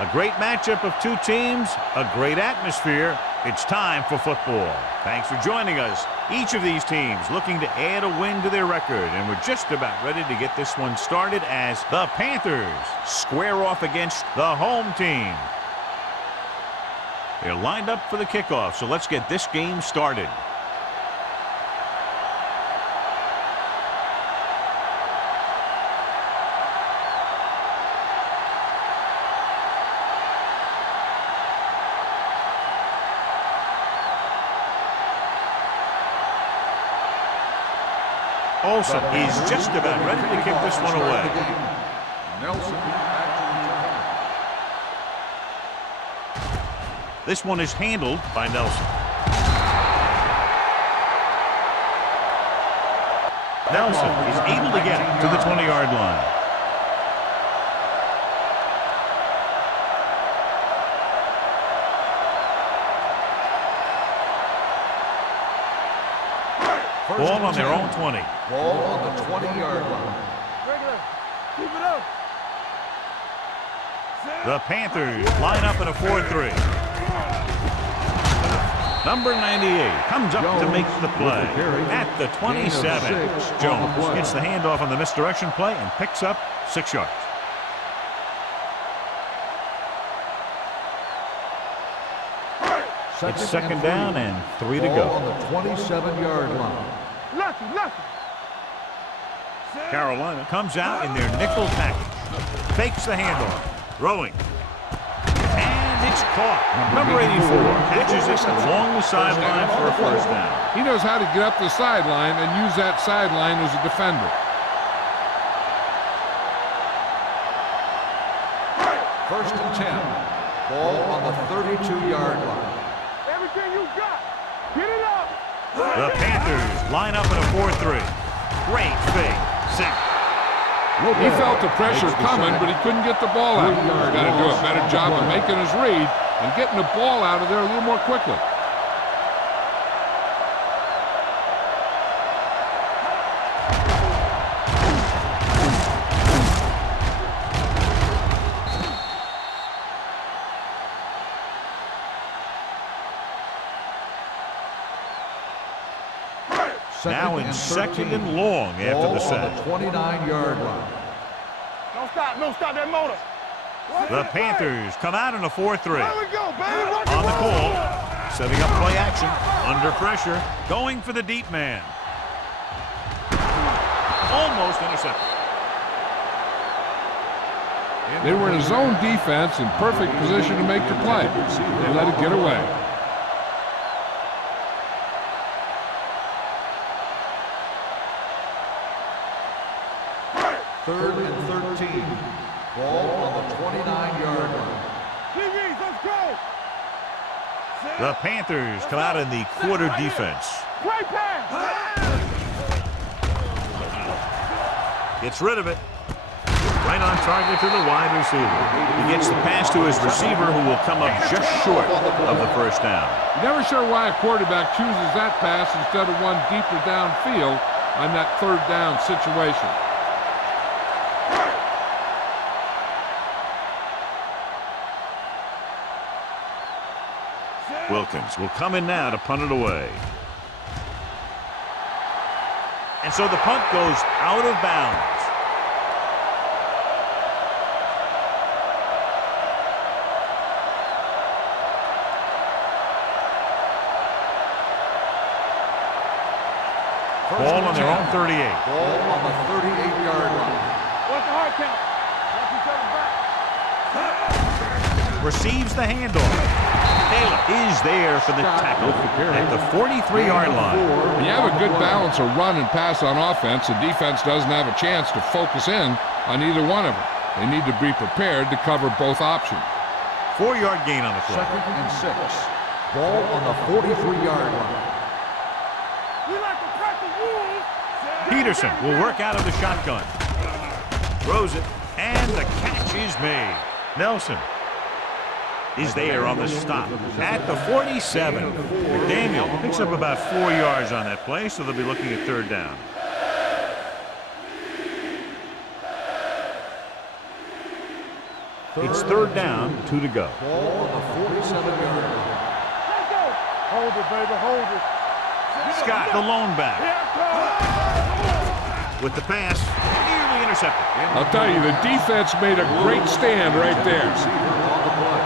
A great matchup of two teams, a great atmosphere. It's time for football. Thanks for joining us. Each of these teams looking to add a win to their record, and we're just about ready to get this one started as the Panthers square off against the home team. They're lined up for the kickoff, so let's get this game started. Olsen is just about ready to kick this one away. This one is handled by Nelson. Nelson is able to get it to the 20-yard line. Ball on their own 20. Ball on the 20-yard line. Keep it up. The Panthers line up in a 4-3. Number 98 comes up to make the play at the 27. Jones gets the handoff on the misdirection play and picks up 6 yards. It's second down and 3 to go. On the 27-yard line. Lucky. Carolina comes out in their nickel package. Fakes the handoff. Throwing. And it's caught. Number 84 catches this along the sideline for a first down. He knows how to get up the sideline and use that sideline as a defender. First and 10. Ball on the 32-yard line. Everything you got. Get it up. The Panthers line up in a 4-3. Great fake. Sack. He felt the pressure coming, but he couldn't get the ball out. He's got to do a better job of making his read and getting the ball out of there a little more quickly. Now in second and long after the sack. On the 29-yard line. Don't stop that motor. The Panthers come out in a 4-3. There we go, baby. On the call, setting up play action, under pressure, going for the deep man. Almost intercepted. They were in a zone defense in perfect position to make the play. They let it get away. Third and 13. Ball on the 29-yard line. TVs, let's go. The Panthers come out in the quarter defense. Great pass. Gets rid of it. Right on target to the wide receiver. He gets the pass to his receiver, who will come up just short of the first down. You're never sure why a quarterback chooses that pass instead of one deeper downfield on that third down situation. Wilkins will come in now to punt it away. And so the punt goes out of bounds. Ball on their own 38. Ball on the 38-yard line. What's the hard count? Watch each other back. Receives the handoff. Taylor is there for the tackle at the 43-yard line. When you have a good balance of run and pass on offense, the defense doesn't have a chance to focus in on either one of them. They need to be prepared to cover both options. 4-yard gain on the play. Second and 6. Ball on the 43-yard line. We like to practice rules. Peterson will work out of the shotgun. Throws it, and the catch is made. Nelson is there on the stop at the 47. McDaniel picks up about 4 yards on that play, so they'll be looking at third down. It's third down, 2 to go. Ball on the 47-yard line. Let's go. Hold it, baby. Hold it. Scott, the lone back. Here it comes. With the pass, nearly intercepted. I'll tell you, the defense made a great stand right there. Receiver on the play.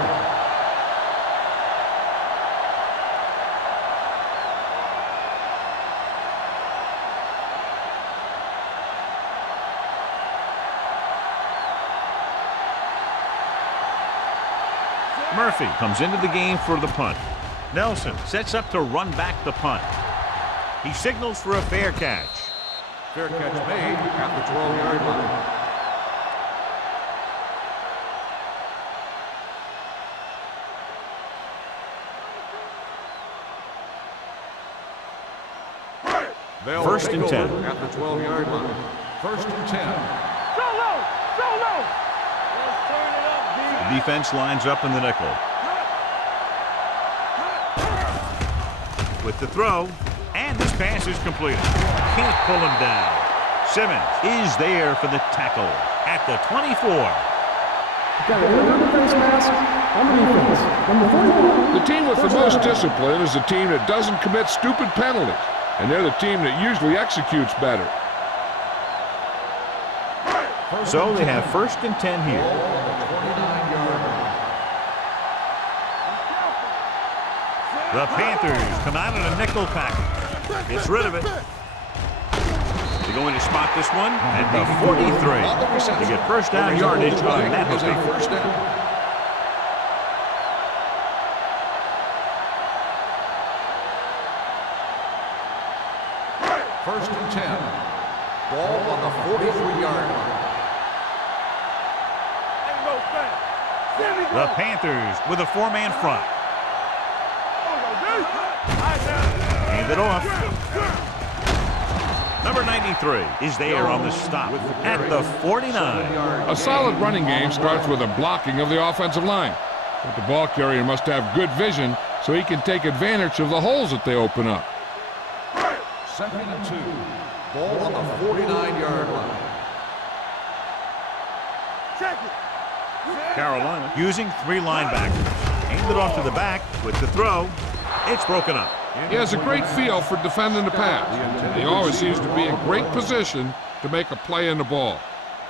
Murphy comes into the game for the punt. Nelson sets up to run back the punt. He signals for a fair catch. Fair catch made at the 12-yard line. They'll First take and 10. over at the 12-yard line. First and 10. Solo. Solo. Let's turn it up, D. The defense lines up in the nickel. With the throw, and this pass is completed. Can't pull him down. Simmons is there for the tackle at the 24. Got a little defense pass on the defense. Number 41. The team with the most discipline is the team that doesn't commit stupid penalties, and they're the team that usually executes better. So they have first and 10 here. Ball on the 29-yard line. The Panthers come out in a nickel package. Gets rid of it. They're going to spot this one at the 43. They get first down yardage on that Is a mistake. first down. First and 10. Ball on the 43-yard line. Ain't no fast. There we go. The Panthers with a four-man front. Hand it off. Number 93 is there on the stop at the 49. A solid running game starts with a blocking of the offensive line. But the ball carrier must have good vision so he can take advantage of the holes that they open up. Second and 2. Ball on the 49-yard line. Check it. Carolina using three linebackers. Hand it off to the back with the throw. It's broken up. He has a great feel for defending the pass. He always seems to be in great position to make a play in the ball.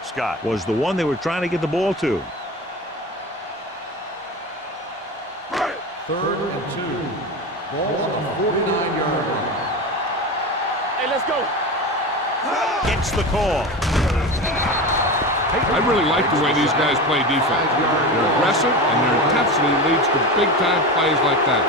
Scott was the one they were trying to get the ball to. Third and 2. Ball on the 49-yard line. Hey, let's go. Gets the call. I really like the way these guys play defense. They're aggressive, and their intensity leads to big-time plays like that.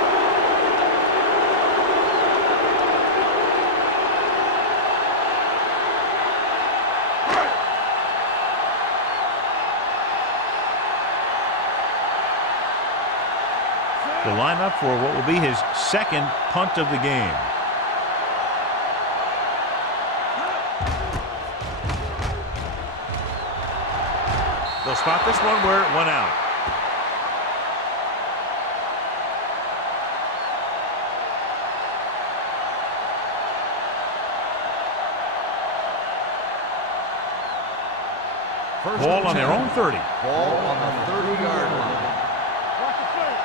To line up for what will be his second punt of the game. They'll spot this one where it went out. First Ball and on their 10. own 30. Ball on the 30-yard line. Watch the play.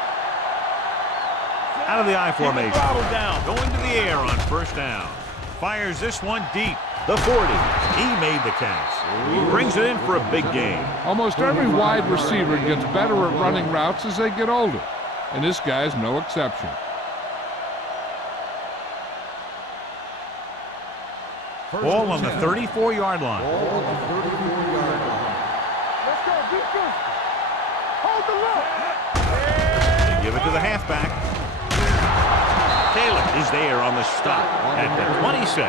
Out of the I formation. Throttle down. Going to the air on first down. Fires this one deep. The 40. He made the catch. He brings it in for a big gain. Almost every wide receiver gets better at running routes as they get older, and this guy's no exception. First Ball and on the 10. 34-yard line. Ball on the 34-yard line. Let's go. Defense. Hold the look. They give it to the halfback. Taylor is there on the stop at the 26.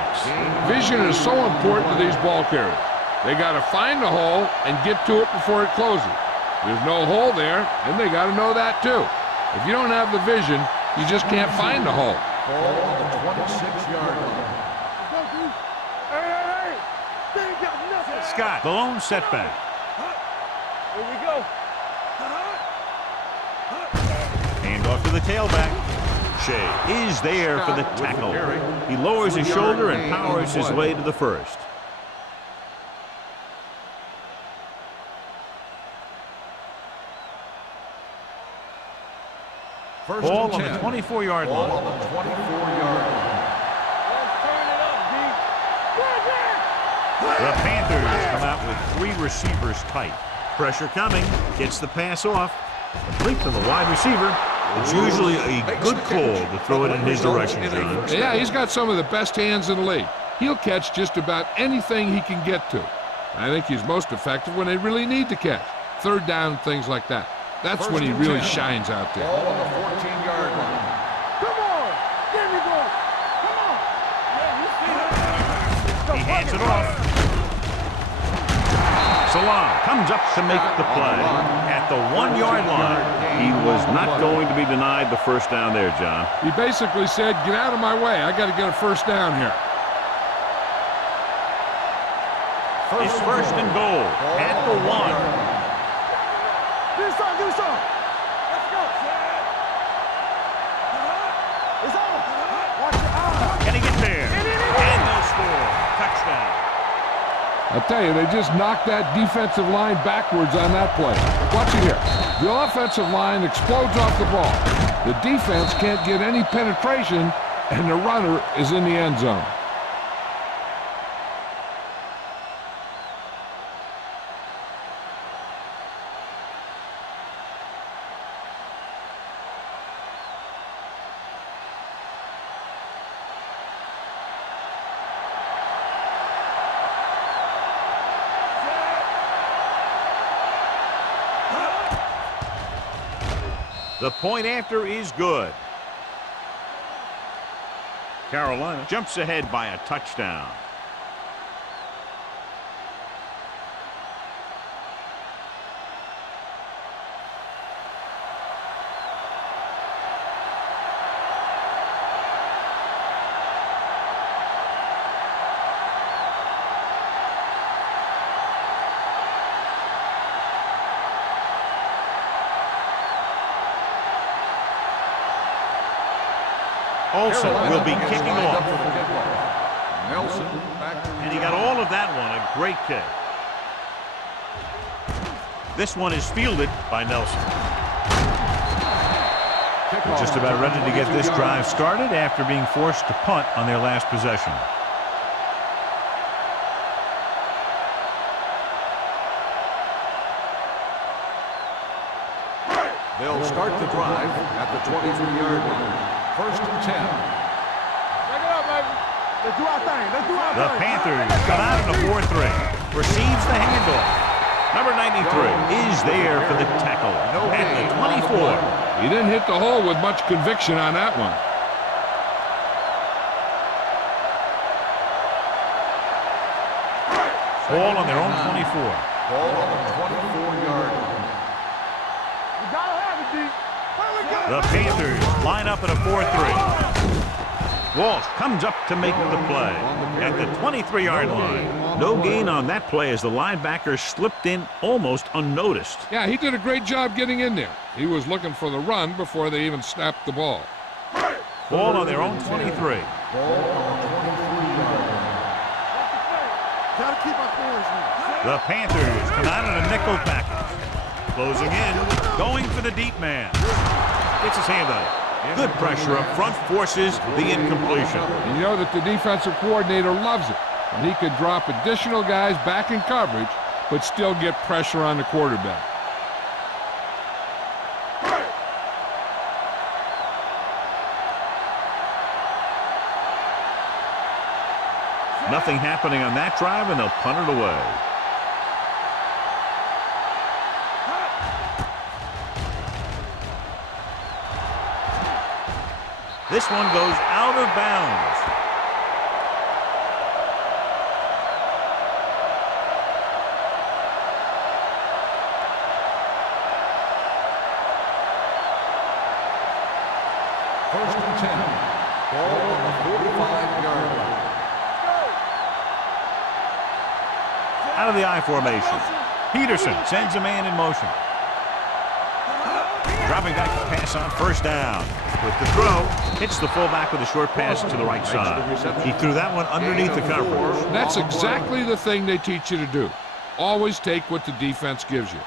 Vision is so important to these ball carriers. They got to find the hole and get to it before it closes. There's no hole there, and they got to know that too. If you don't have the vision, you just can't find the hole. Ball on the 26-yard line. Let's go, D. Hey. They ain't got nothing. Scott, the lone setback. Here we go. Hand off to the tailback. Shea is there for the tackle. He lowers his shoulder and powers his way to the first. First Ball and on 10. the 24-yard Ball line. on the 24-yard line. Let's turn it up, D. The Panthers come out with 3 receivers tight. Pressure coming. Gets the pass off. Complete to the wide receiver. It's usually a good call to throw it in his direction, John. Yeah, he's got some of the best hands in the league. He'll catch just about anything he can get to. I think he's most effective when they really need to catch. Third down, things like that. That's when he really shines out there. Ball on the 14-yard line. Come on. There we go. Come on. Yeah, you see him. He hands it off. Salam comes up to make the play. At the 1-yard line, he was not going to be denied the first down there, John. He basically said, get out of my way. I got to get a first down here. It's first and goal at the 1. Do some. Let's go. It's on. Watch your eyes. Can he get there? And they'll score. Touchdown. I tell you, they just knocked that defensive line backwards on that play. Watch it here. The offensive line explodes off the ball. The defense can't get any penetration, and the runner is in the end zone. The point after is good. Carolina jumps ahead by a touchdown. Olsen will be kicking off. Nelson back. And he got all of that one. A great kick. This one is fielded by Nelson. Just about ready to get this drive started after being forced to punt on their last possession. They'll start the drive at the 23-yard line. First and 10. Break it up, baby. Let's do our thing. The Panthers come out in a 4-3. Receives the handoff. Number 93 is there for the tackle at the 24. He didn't hit the hole with much conviction on that one. Ball on their own 24. Ball on the 24-yard line. You gotta have it, D. The Panthers line up at a 4-3. Walsh comes up to make the play at the 23-yard line. No gain on that play as the linebacker slipped in almost unnoticed. Yeah, he did a great job getting in there. He was looking for the run before they even snapped the ball. Ball on their own 23. Ball on the 23-yard line. Gotta keep our clearance here. The Panthers come out in a nickel package. Closing in, going for the deep man. Gets his hand on it. Good pressure up front, forces the incompletion. And you know that the defensive coordinator loves it. And he could drop additional guys back in coverage, but still get pressure on the quarterback. Nothing happening on that drive, and they'll punt it away. This one goes out of bounds. First and 10. Ball on the 45-yard line. Out of the I formation. Peterson sends a man in motion. Dropping back to pass on first down. With the throw, hits the fullback with a short pass to the right side. He threw that one underneath the coverage. That's exactly the thing they teach you to do. Always take what the defense gives you.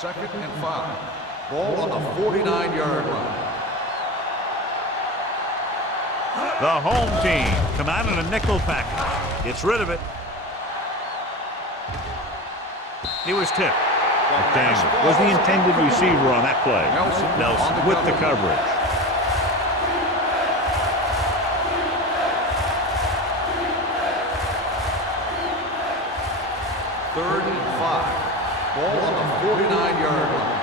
2nd and 5. Ball on the 49-yard line. The home team come out in a nickel package. Gets rid of it. He was tipped. McDaniel was the intended receiver on that play. Nelson with the coverage. Third and 5. Ball on the 49-yard line.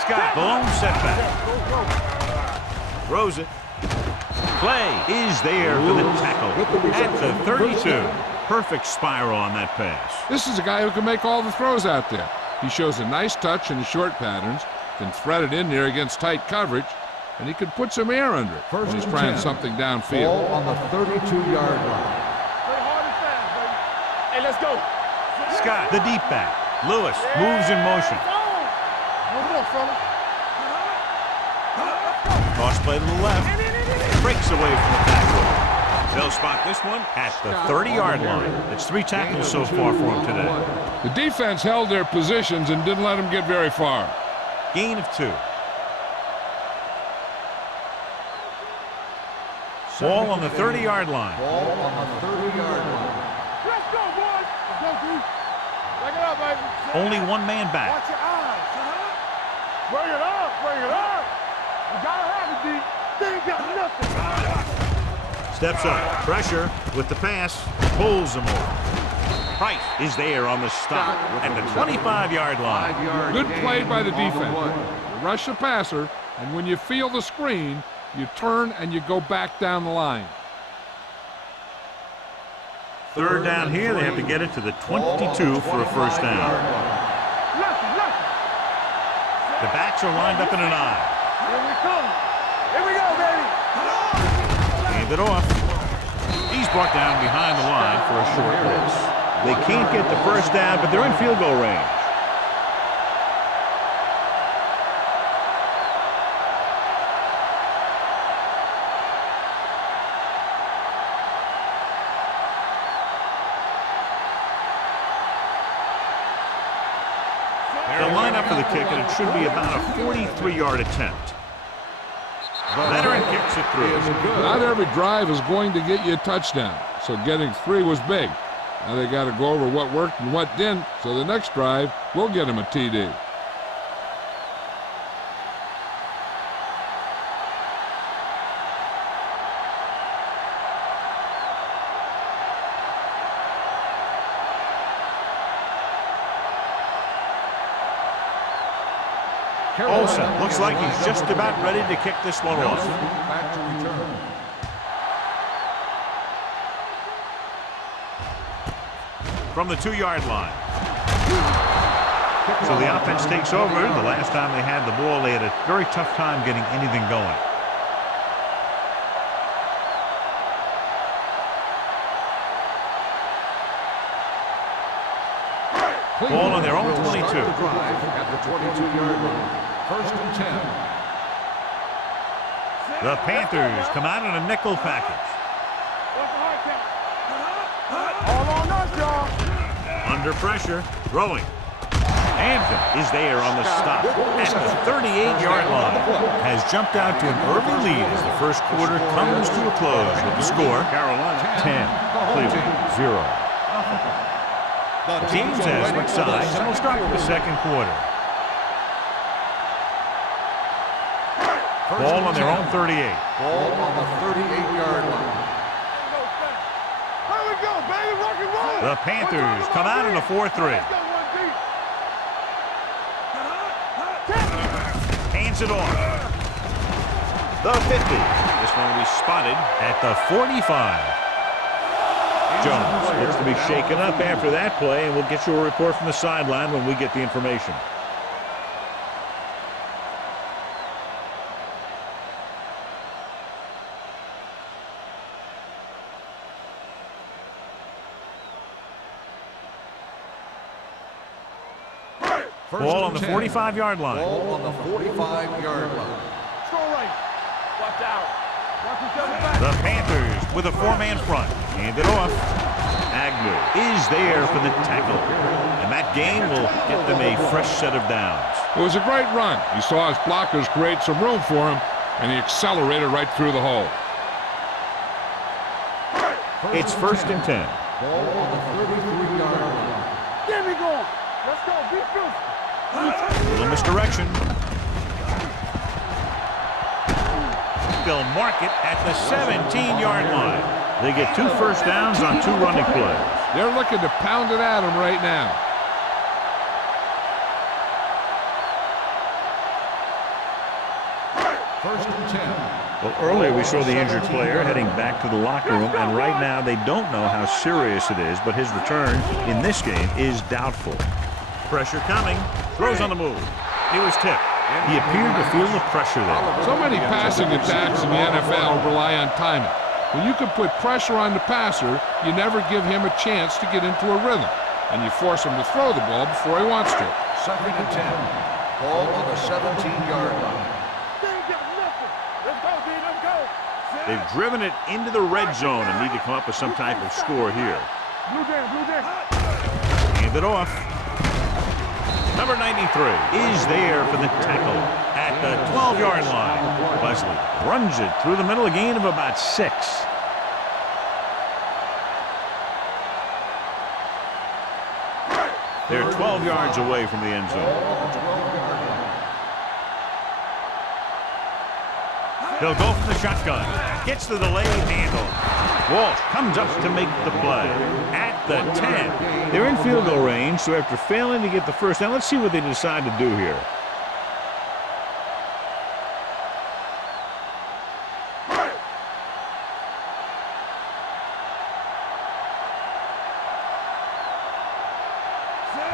Scott, the lone setback. Throws it. Play is there for the tackle at the 32. Perfect spiral on that pass. This is a guy who can make all the throws out there. He shows a nice touch in the short patterns, can thread it in there against tight coverage, and he can put some air under it when he's trying something downfield. Ball on the 32-yard line. Hey, let's go. Scott, the deep back. Lewis moves in motion. Cross play to the left. Breaks away from the tackle. They'll spot this one at the 30-yard line. It's 3 tackles so far for him today. The defense held their positions and didn't let him get very far. Gain of 2. Ball on the 30-yard line. Ball on the 30-yard line. Let's go, boys. Let's go, D. Back it up, baby. Only one man back. Watch your eyes. Bring it up. Bring it up. You gotta have it, D. They ain't got nothing. Steps up. Pressure with the pass. Pulls him over. Price is there on the stop at the 25-yard line. Good play by the defense. You rush the passer, and when you feel the screen, you turn and you go back down the line. Third down here. They have to get it to the 22 for a first down. The backs are lined up in an eye. Here we come. Here we go, baby. Hand it off. He's brought down behind the line for a short miss. They can't get the first down, but they're in field goal range. They'll line up for the kick, and it should be about a 43-yard attempt. Veteran kicks it through. Not every drive is going to get you a touchdown, so getting 3 was big. Now they got to go over what worked and what didn't, so the next drive will get him a TD. Olsen looks like he's just about ready to kick this one off. Back to return. From the 2-yard line. So the offense takes over. The last time they had the ball, they had a very tough time getting anything going. Ball on their own 22. At the 22-yard line. First and 10. The Panthers come out in a nickel package. All on us, y'all. Under pressure, throwing. Anthem is there on the stop at the 38-yard line. Has jumped out to an early lead as the first quarter comes to a close with the score. Carolina 10, Cleveland 0. The teams have switched sides and will start the second quarter. Ball on their own 38. Ball on the 38-yard line. Here we go, baby. Rock and roll. The Panthers come out in a 4-3. Hands it off. The 50. This one will be spotted at the 45. Jones looks to be shaken up after that play, and we'll get you a report from the sideline when we get the information. Ball on the 45-yard line. Ball on the 45-yard line. Throw right. Watch out. Watch each other back. The Panthers with a 4-man front. Hand it off. Agnew is there for the tackle. And that game will get them a fresh set of downs. It was a great run. He saw his blockers create some room for him, and he accelerated right through the hole. It's 1st and 10. Ball on the 33-yard line. Get me going. Let's go. Be physical. Little misdirection. They'll mark it at the 17-yard line. They get 2 first downs on 2 running plays. They're looking to pound it at him right now. First and 10. Well, earlier we saw the injured player heading back to the locker room, and right now they don't know how serious it is, but his return in this game is doubtful. Pressure coming. Throws on the move. He was tipped. He appeared to feel the pressure there. So many passing attacks in the NFL rely on timing. When you can put pressure on the passer, you never give him a chance to get into a rhythm, and you force him to throw the ball before he wants to. 2nd and 10. Ball on the 17-yard line. They've driven it into the red zone and need to come up with some type of score here. Blue down. Hand it off. Number 93 is there for the tackle at the 12-yard line. Wesley runs it through the middle, a gain of about 6. They're 12 yards away from the end zone. They'll go from the shotgun. Gets the delayed handle. Walsh comes up to make the play at the 10. They're in field goal range, so after failing to get the first down, let's see what they decide to do here.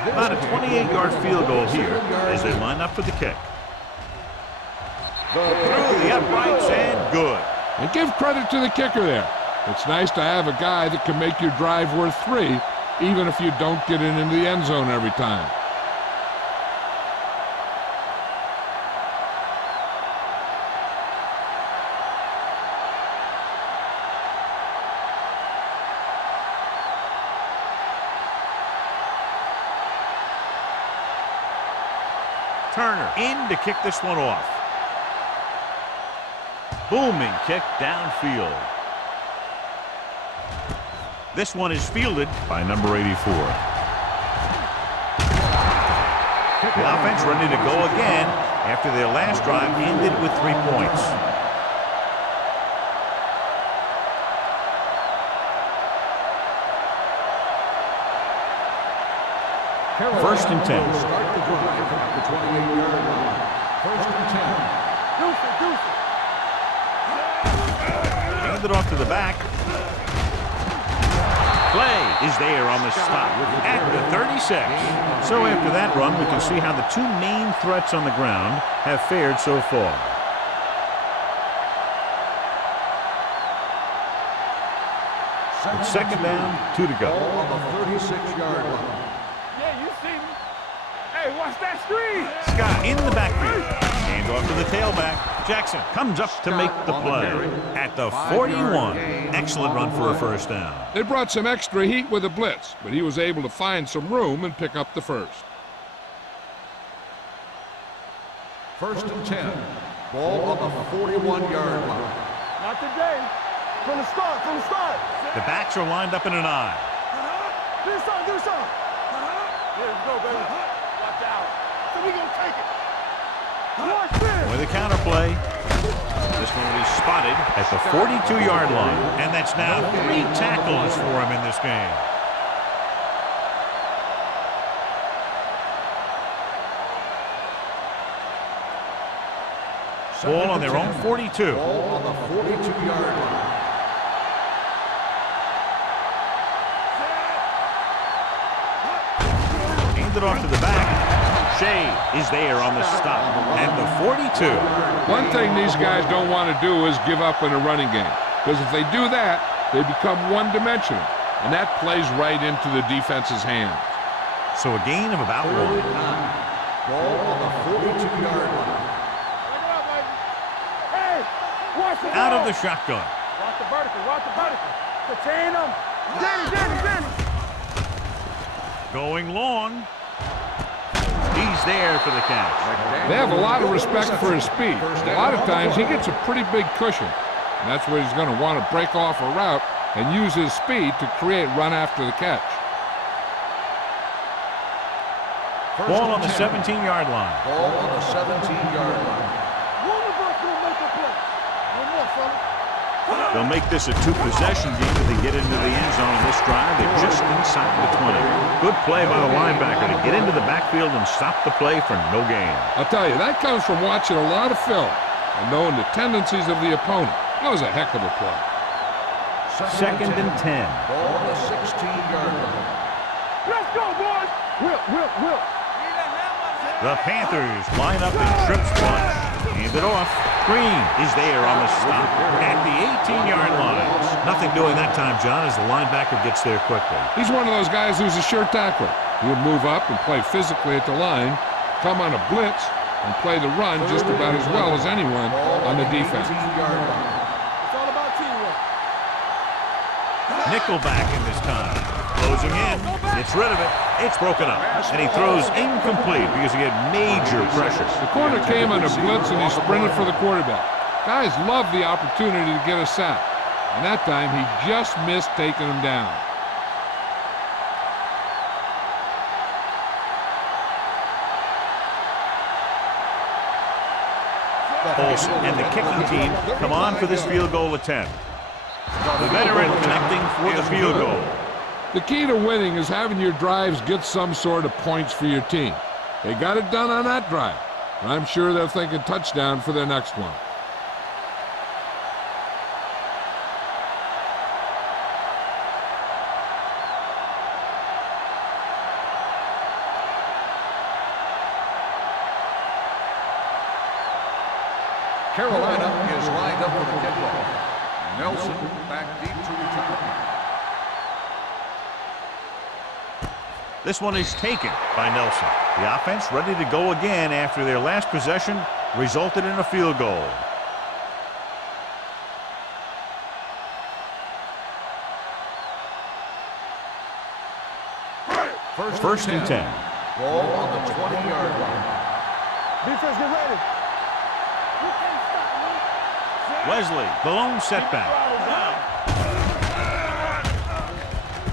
About a 28-yard field goal here as they line up for the kick. Through the uprights and good. And give credit to the kicker there. It's nice to have a guy that can make your drive worth 3, even if you don't get it into the end zone every time. Turner in to kick this one off. Booming kick downfield. This one is fielded by number 84. The offense ready to go again after their last drive ended with 3 points. First and 10. Start the drive at the 28-yard line. First and 10. Hand it off to the back. Play is there on the stop at the 36. So after that run, we can see how the 2 main threats on the ground have fared so far. It's 2nd down, 2 to go. Ball on the 36-yard line. Yeah, you see me. Hey, watch that screen. Scott in the backfield. Hand off to the tailback. Jackson comes up to make the play at the 41. Excellent run for a first down. They brought some extra heat with a blitz, but he was able to find some room and pick up the first. First and 10. Ball on the 41-yard line. Not today. From the start. The backs are lined up in an eye. Do something. Here we go, baby. Watch out. So we gonna take it. Watch this. With a counter play. This one will be spotted at the 42-yard line. And that's now 3 tackles for him in this game. Ball on their own 42. Ball on the 42-yard line. Hand it off to the back. Shea is there on the stop at the 42. One thing these guys don't want to do is give up in a running game, because if they do that, they become one-dimensional, and that plays right into the defense's hands. So a gain of about 1. Ball on the 42-yard line. Hey, watch the Out of ball. the shotgun. Watch the vertical. Contain them. Danny. Going long. He's there for the catch. They have a lot of respect for his speed. A lot of times he gets a pretty big cushion. And that's where he's going to want to break off a route and use his speed to create run after the catch. Ball on the 17-yard line. Ball on the 17-yard line. One of us will make a play. One more, fella. They'll make this a two-possession game if they get into the end zone in this drive. They're just inside the 20. Good play by the linebacker to get into the backfield and stop the play for no gain. I'll tell you, that comes from watching a lot of film and knowing the tendencies of the opponent. That was a heck of a play. Second and 10. Ball on the 16-yard line. Let's go, boys. Will. The Panthers line up in trips bunch. Hand it off. Green is there on the stop at the 18-yard line. Nothing doing that time, John, as the linebacker gets there quickly. He's one of those guys who's a sure tackler. He would move up and play physically at the line, come on a blitz, and play the run just about as well as anyone on the defense. It's all about teamwork. Nickelback in this time. Closing in. Gets rid of it. It's broken up. And he throws incomplete because he had major pressure. The corner came on a blitz and he sprinted for the quarterback. Guys love the opportunity to get a sack. And that time he just missed taking him down. Olsen and the kicking team come on for this field goal attempt. The veteran connecting for the field goal. The key to winning is having your drives get some sort of points for your team. They got it done on that drive, and I'm sure they're thinking touchdown for their next one. Carolina is lined up for the kickoff. Nelson back deep to return. This one is taken by Nelson. The offense ready to go again after their last possession resulted in a field goal. First and 10. Ball on the 20-yard line. Defense, get ready. Wesley, the lone setback.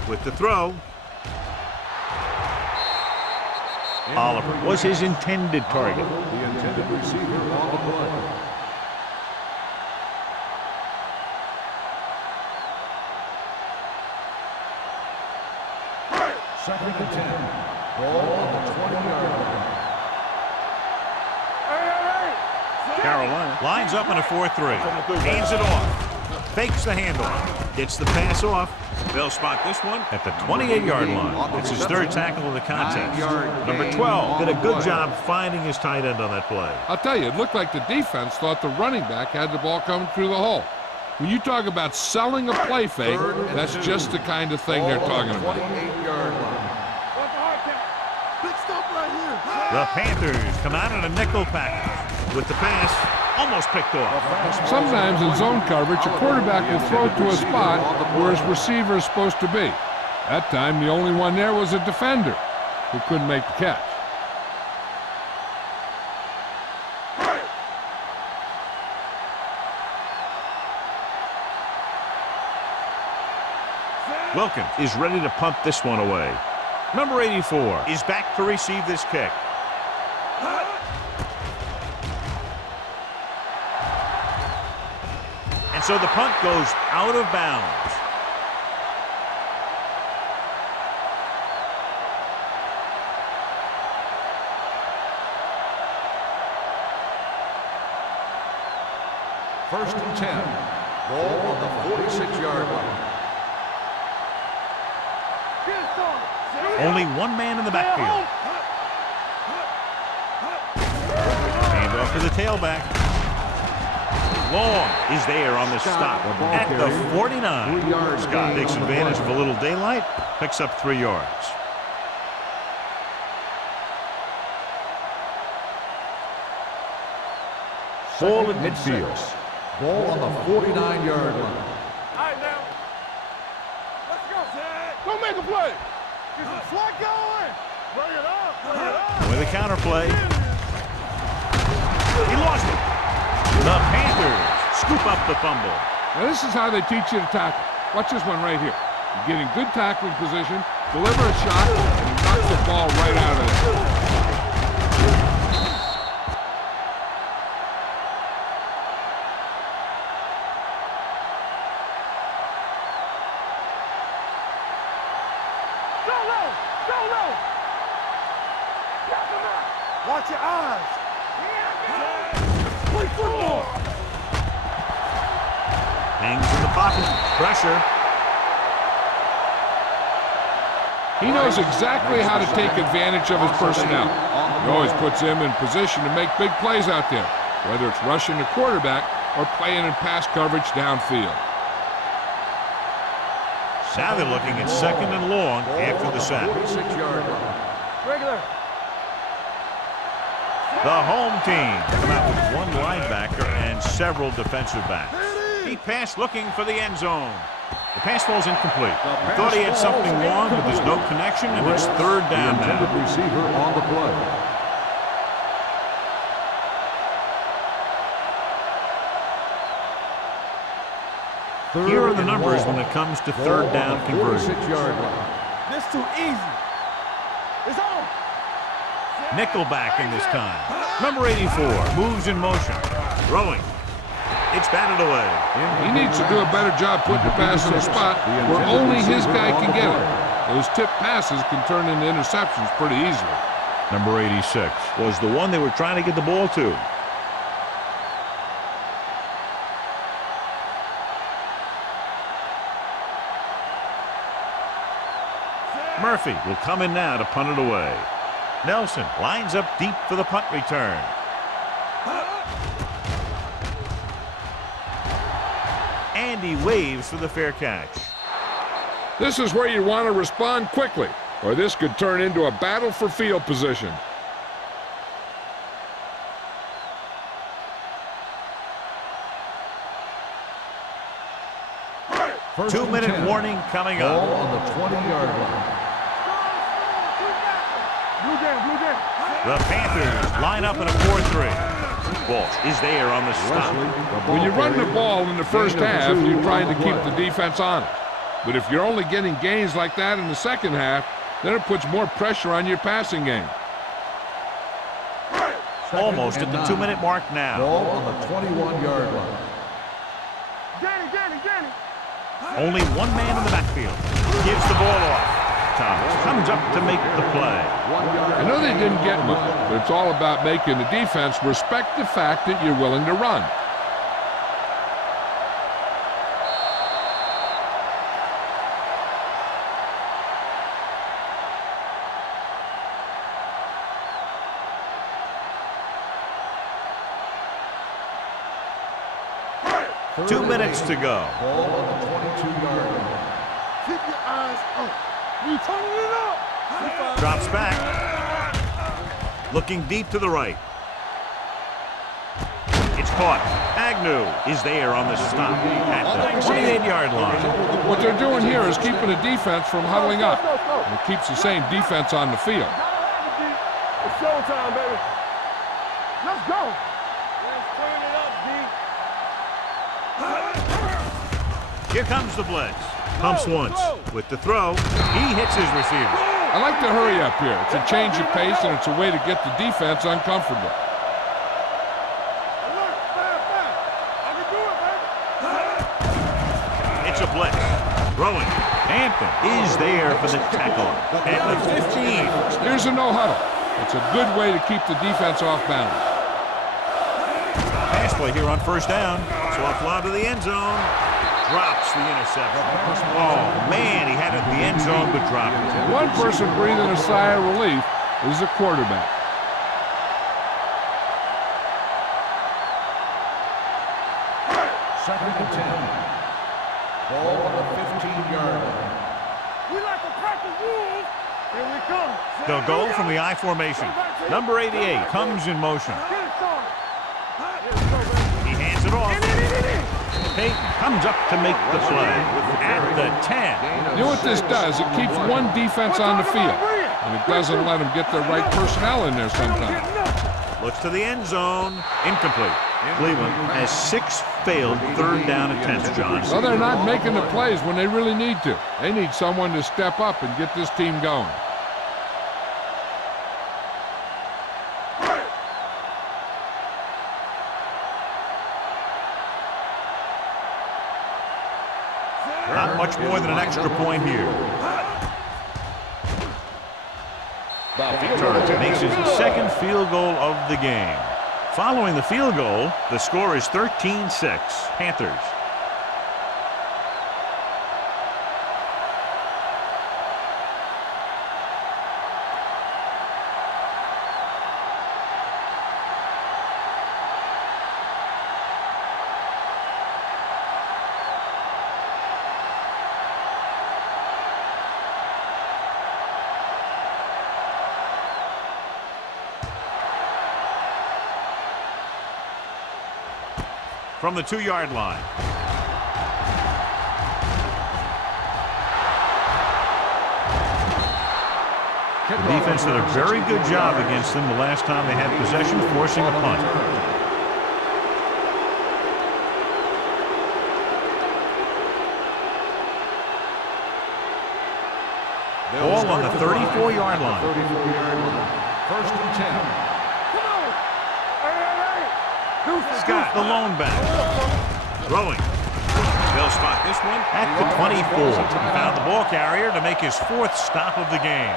With the throw. Oliver was his intended target. The intended receiver on the play. Second and 10. Ball on the 20-yard line. Carolina lines up in a 4-3. Hands it off. Fakes the handoff. Gets the pass off. They'll spot this one at the 28-yard line. It's his third tackle of the contest. Number 12 did a good job finding his tight end on that play. I'll tell you, it looked like the defense thought the running back had the ball coming through the hole. When you talk about selling a play fake, that's just the kind of thing they're talking about. 28-yard line. Big stop right here. The Panthers come out in a nickel package with the pass almost picked off. Sometimes in zone coverage, a quarterback will throw to a spot where his receiver is supposed to be. That time, the only one there was a defender who couldn't make the catch. Wilkins is ready to punt this one away. Number 84 is back to receive this kick. And so the punt goes out of bounds. First and 10. Ball on the 46-yard line. Only one man in the backfield. Hand off to the tailback. Long is there on the stop at the 49. Scott takes advantage of a little daylight, picks up 3 yards. Ball at midfield. Ball on the 49-yard line. All right, now. Let's go. Go make a play. Get some slot going. Bring it up. Bring it up. With a counter play. He lost it. The Panthers scoop up the fumble. Now this is how they teach you to tackle. Watch this one right here. You get in good tackling position, deliver a shot, and you knock the ball right out of there. Go low. Go low. Watch your eyes. Play football. Hangs in the pocket. Pressure. He knows exactly how to take advantage of his personnel. He always puts him in position to make big plays out there, whether it's rushing the quarterback or playing in pass coverage downfield. Now they're looking at 2nd and long after the sack. 46-yard line. Regular. The home team come out with one linebacker and several defensive backs. He passed looking for the end zone. The pass falls incomplete. He thought he had something long, but there's no connection, and it's 3rd down The intended now. receiver on the play. Here are the numbers when it comes to 3rd down conversion. 46-yard line. This too easy. It's on. Nickelback in this time. Number 84 moves in motion. Throwing. It's batted away. He needs to do a better job putting the pass in a spot where only his guy can get it. Those tip passes can turn into interceptions pretty easily. Number 86 was the one they were trying to get the ball to. Murphy will come in now to punt it away. Nelson lines up deep for the punt return. Andy waves for the fair catch. This is where you want to respond quickly, or this could turn into a battle for field position. First 2-minute and 10. warning coming Ball up. on the 20-yard line. Blue game, blue game. The Panthers line up in a 4-3. Ball is there on the stop. When you run the ball in the first half, you're trying to keep the defense honest. But if you're only getting gains like that in the second half, then it puts more pressure on your passing game. Almost at the 2-minute mark now. Ball on the 21-yard line. Danny, Danny, Danny. Only one man in the backfield. Gives the ball off. Thomas comes up to make the play. I know they didn't get much, but it's all about making the defense respect the fact that you're willing to run. Third 2 minutes to go. Ball on the 22-yard line. Keep your eyes up. You turning it up. Drops back. Looking deep to the right. It's caught. Agnew is there on the stop at the 28-yard line. What they're doing here is keeping the defense from huddling up. And it keeps the same defense on the field. It's showtime, baby. Let's go. Let's turn it up, D. Here comes the blitz. Pumps once. With the throw, he hits his receiver. I like to hurry up here. It's a change of pace, and it's a way to get the defense uncomfortable. It's a blitz. Throwing. Hampton is there for the tackle at the 15. Here's a no-huddle. It's a good way to keep the defense off balance. Pass play here on 1st down. So a fly to the end zone. Drops the interception. Oh, man, he had it in the end zone, but dropped it. One person breathing a sigh of relief is the quarterback. Second and 10. Ball on the 15-yard line. We like to crack the wolves. Here we come. They'll go from the I formation. Number 88 comes in motion. Get it started. He hands it off. In. Payton comes up to make the play at the 10. You know what this does? It keeps one defense on the field, and it doesn't let them get the right personnel in there sometimes. Looks to the end zone. Incomplete. Cleveland has 6 failed third down attempts, John. Well, they're not making the plays when they really need to. They need someone to step up and get this team going. Not much more than an extra point here. Turner makes his second field goal of the game. Following the field goal, the score is 13-6, Panthers. From the 2-yard line. The defense did a very good job against them the last time they had possession, forcing a punt. Ball on the 34-yard line. 1st and 10. Scott, the lone back. Throwing. They'll spot this one at the 24. He found the ball carrier to make his 4th stop of the game.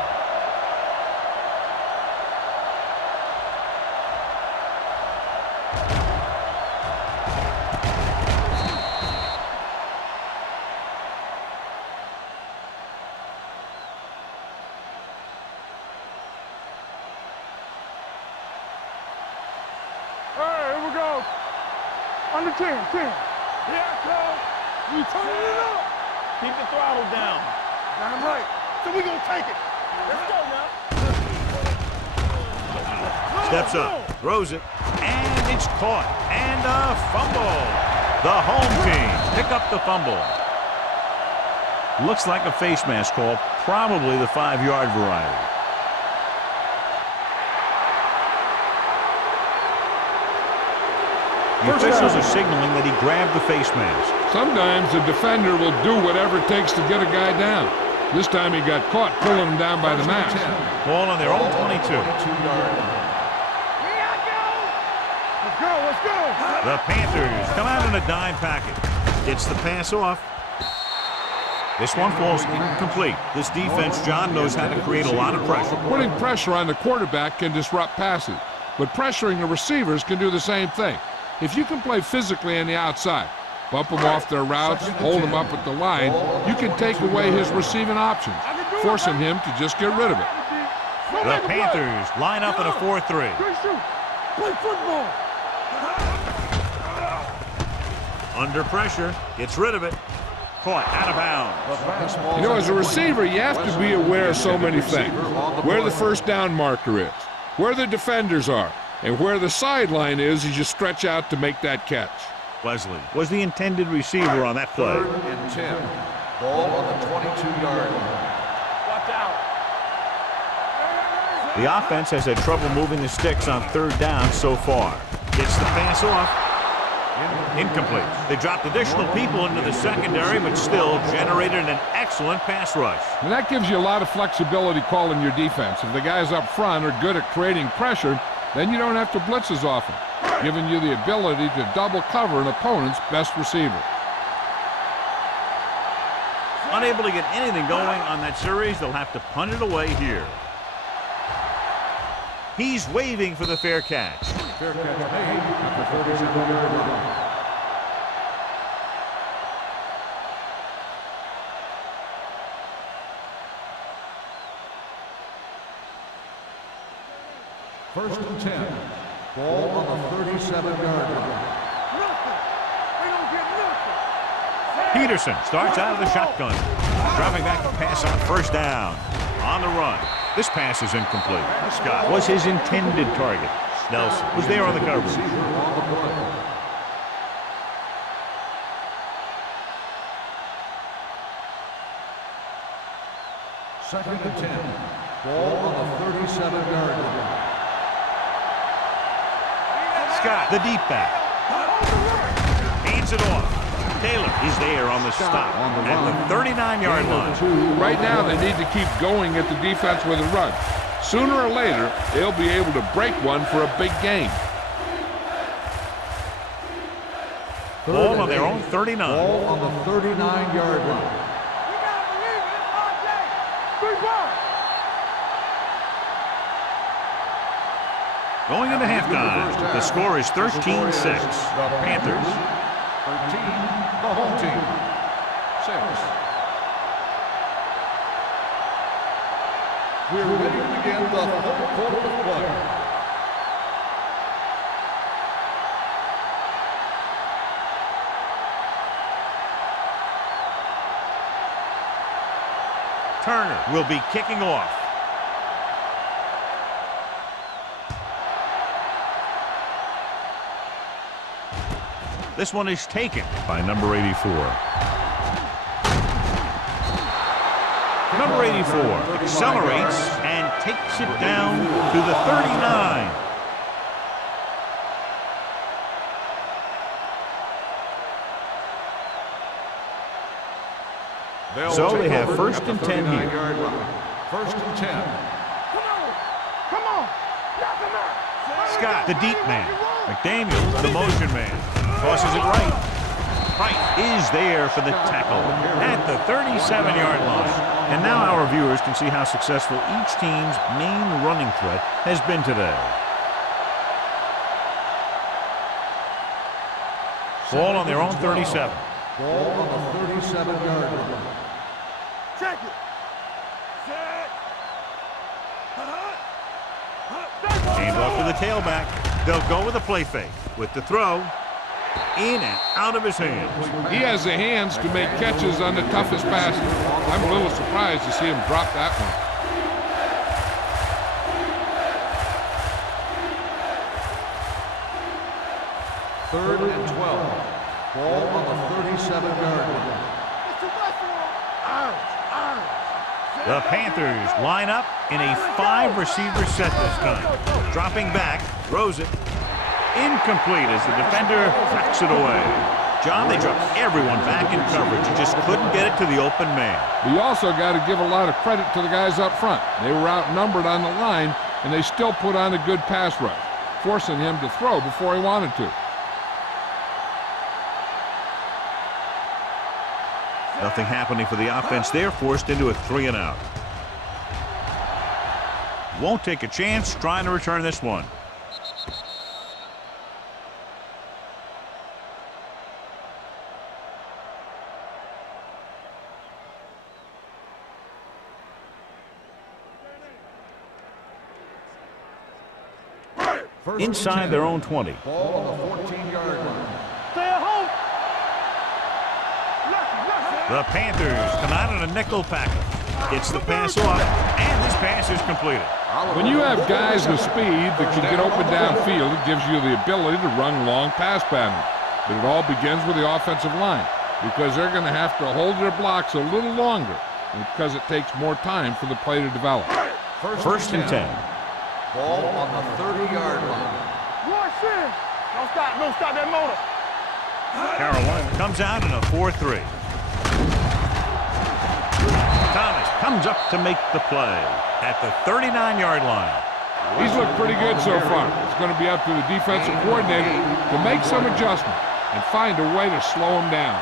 Under 10. Here I come. You turn it up. Keep the throttle down. Damn right. So we gonna take it. Let's go now. Steps up, throws it, and it's caught. And a fumble. The home team pick up the fumble. Looks like a face mask call, probably the 5-yard variety. The officials are signaling that he grabbed the face mask. Sometimes the defender will do whatever it takes to get a guy down. This time he got caught pulling him down by the mask. Ball on their own 22. Let's go. The Panthers come out in a dime packet. Gets the pass off. This one falls incomplete. This defense, John, knows how to create a lot of pressure. Putting pressure on the quarterback can disrupt passes, but pressuring the receivers can do the same thing. If you can play physically on the outside, bump them off their routes, hold them up at the line, you can take away his receiving options, forcing him to just get rid of it. The Panthers line up in a 4-3. Play football. Under pressure, gets rid of it. Caught out of bounds. You know, as a receiver, you have to be aware of so many things. Where the first down marker is, where the defenders are, and where the sideline is as you stretch out to make that catch. Wesley was the intended receiver on that play. 3rd and 10. Ball on the 22-yard line. Watch out. The offense has had trouble moving the sticks on 3rd down so far. Gets the pass off. Incomplete. They dropped additional people into the secondary, but still generated an excellent pass rush. And that gives you a lot of flexibility calling your defense. If the guys up front are good at creating pressure, then you don't have to blitz as often, giving you the ability to double cover an opponent's best receiver. Unable to get anything going on that series, they'll have to punt it away here. He's waving for the fair catch. Fair catch made at the 47-yard line. First and 10. Ball on the 37-yard line. Peterson starts out of the shotgun. Dropping back to pass on 1st down. On the run. This pass is incomplete. Scott was his intended target. Nelson was there on the coverage. Second and 10. Ball on the 37-yard line. Scott, the deep back. Hands it off. Taylor is there on the stop at the 39-yard line. Right now, they need to keep going at the defense with a run. Sooner or later, they'll be able to break one for a big gain. Ball on their own 39. Ball on the 39-yard line. Going into halftime, the score is 13-6. Panthers. 13, the home team. 6. We're ready to begin the third quarter of play. Turner will be kicking off. This one is taken by number 84. Number 84 accelerates and takes it down to the 39. So they have first and 10 here. First and 10. Come on. Scott, the deep man. McDaniel, the motion man. Tosses it right. Wright is there for the tackle at the 37-yard line. And now our viewers can see how successful each team's main running threat has been today. Ball on their own 37. Ball on the 37-yard line. Check it. Hand off to the tailback. They'll go with a play fake. With the throw, in and out of his hands. He has the hands to make catches on the toughest passes. I'm a little surprised to see him drop that one. Third and 12. Ball on the 37-yard line. The Panthers line up in a 5-receiver set this time. Dropping back, throws it. Incomplete as the defender backs it away. John, they dropped everyone back in coverage. You just couldn't get it to the open man. We also got to give a lot of credit to the guys up front. They were outnumbered on the line, and they still put on a good pass rush, forcing him to throw before he wanted to. Nothing happening for the offense. They're forced into a 3-and-out. Won't take a chance trying to return this one. Inside their own 20. Ball on the 14-yard line. Stay at home. The Panthers come out in a nickel package. Gets the pass off, and this pass is completed. When you have guys with speed that can get open downfield, it gives you the ability to run long pass patterns. But it all begins with the offensive line, because they're going to have to hold their blocks a little longer, because it takes more time for the play to develop. First and 10. Ball on the 30-yard line. Watch it. Don't stop that motor. Carolina comes out in a 4-3. Thomas comes up to make the play at the 39-yard line. He's looked pretty good so far. It's going to be up to the defensive coordinator to make some adjustment and find a way to slow him down.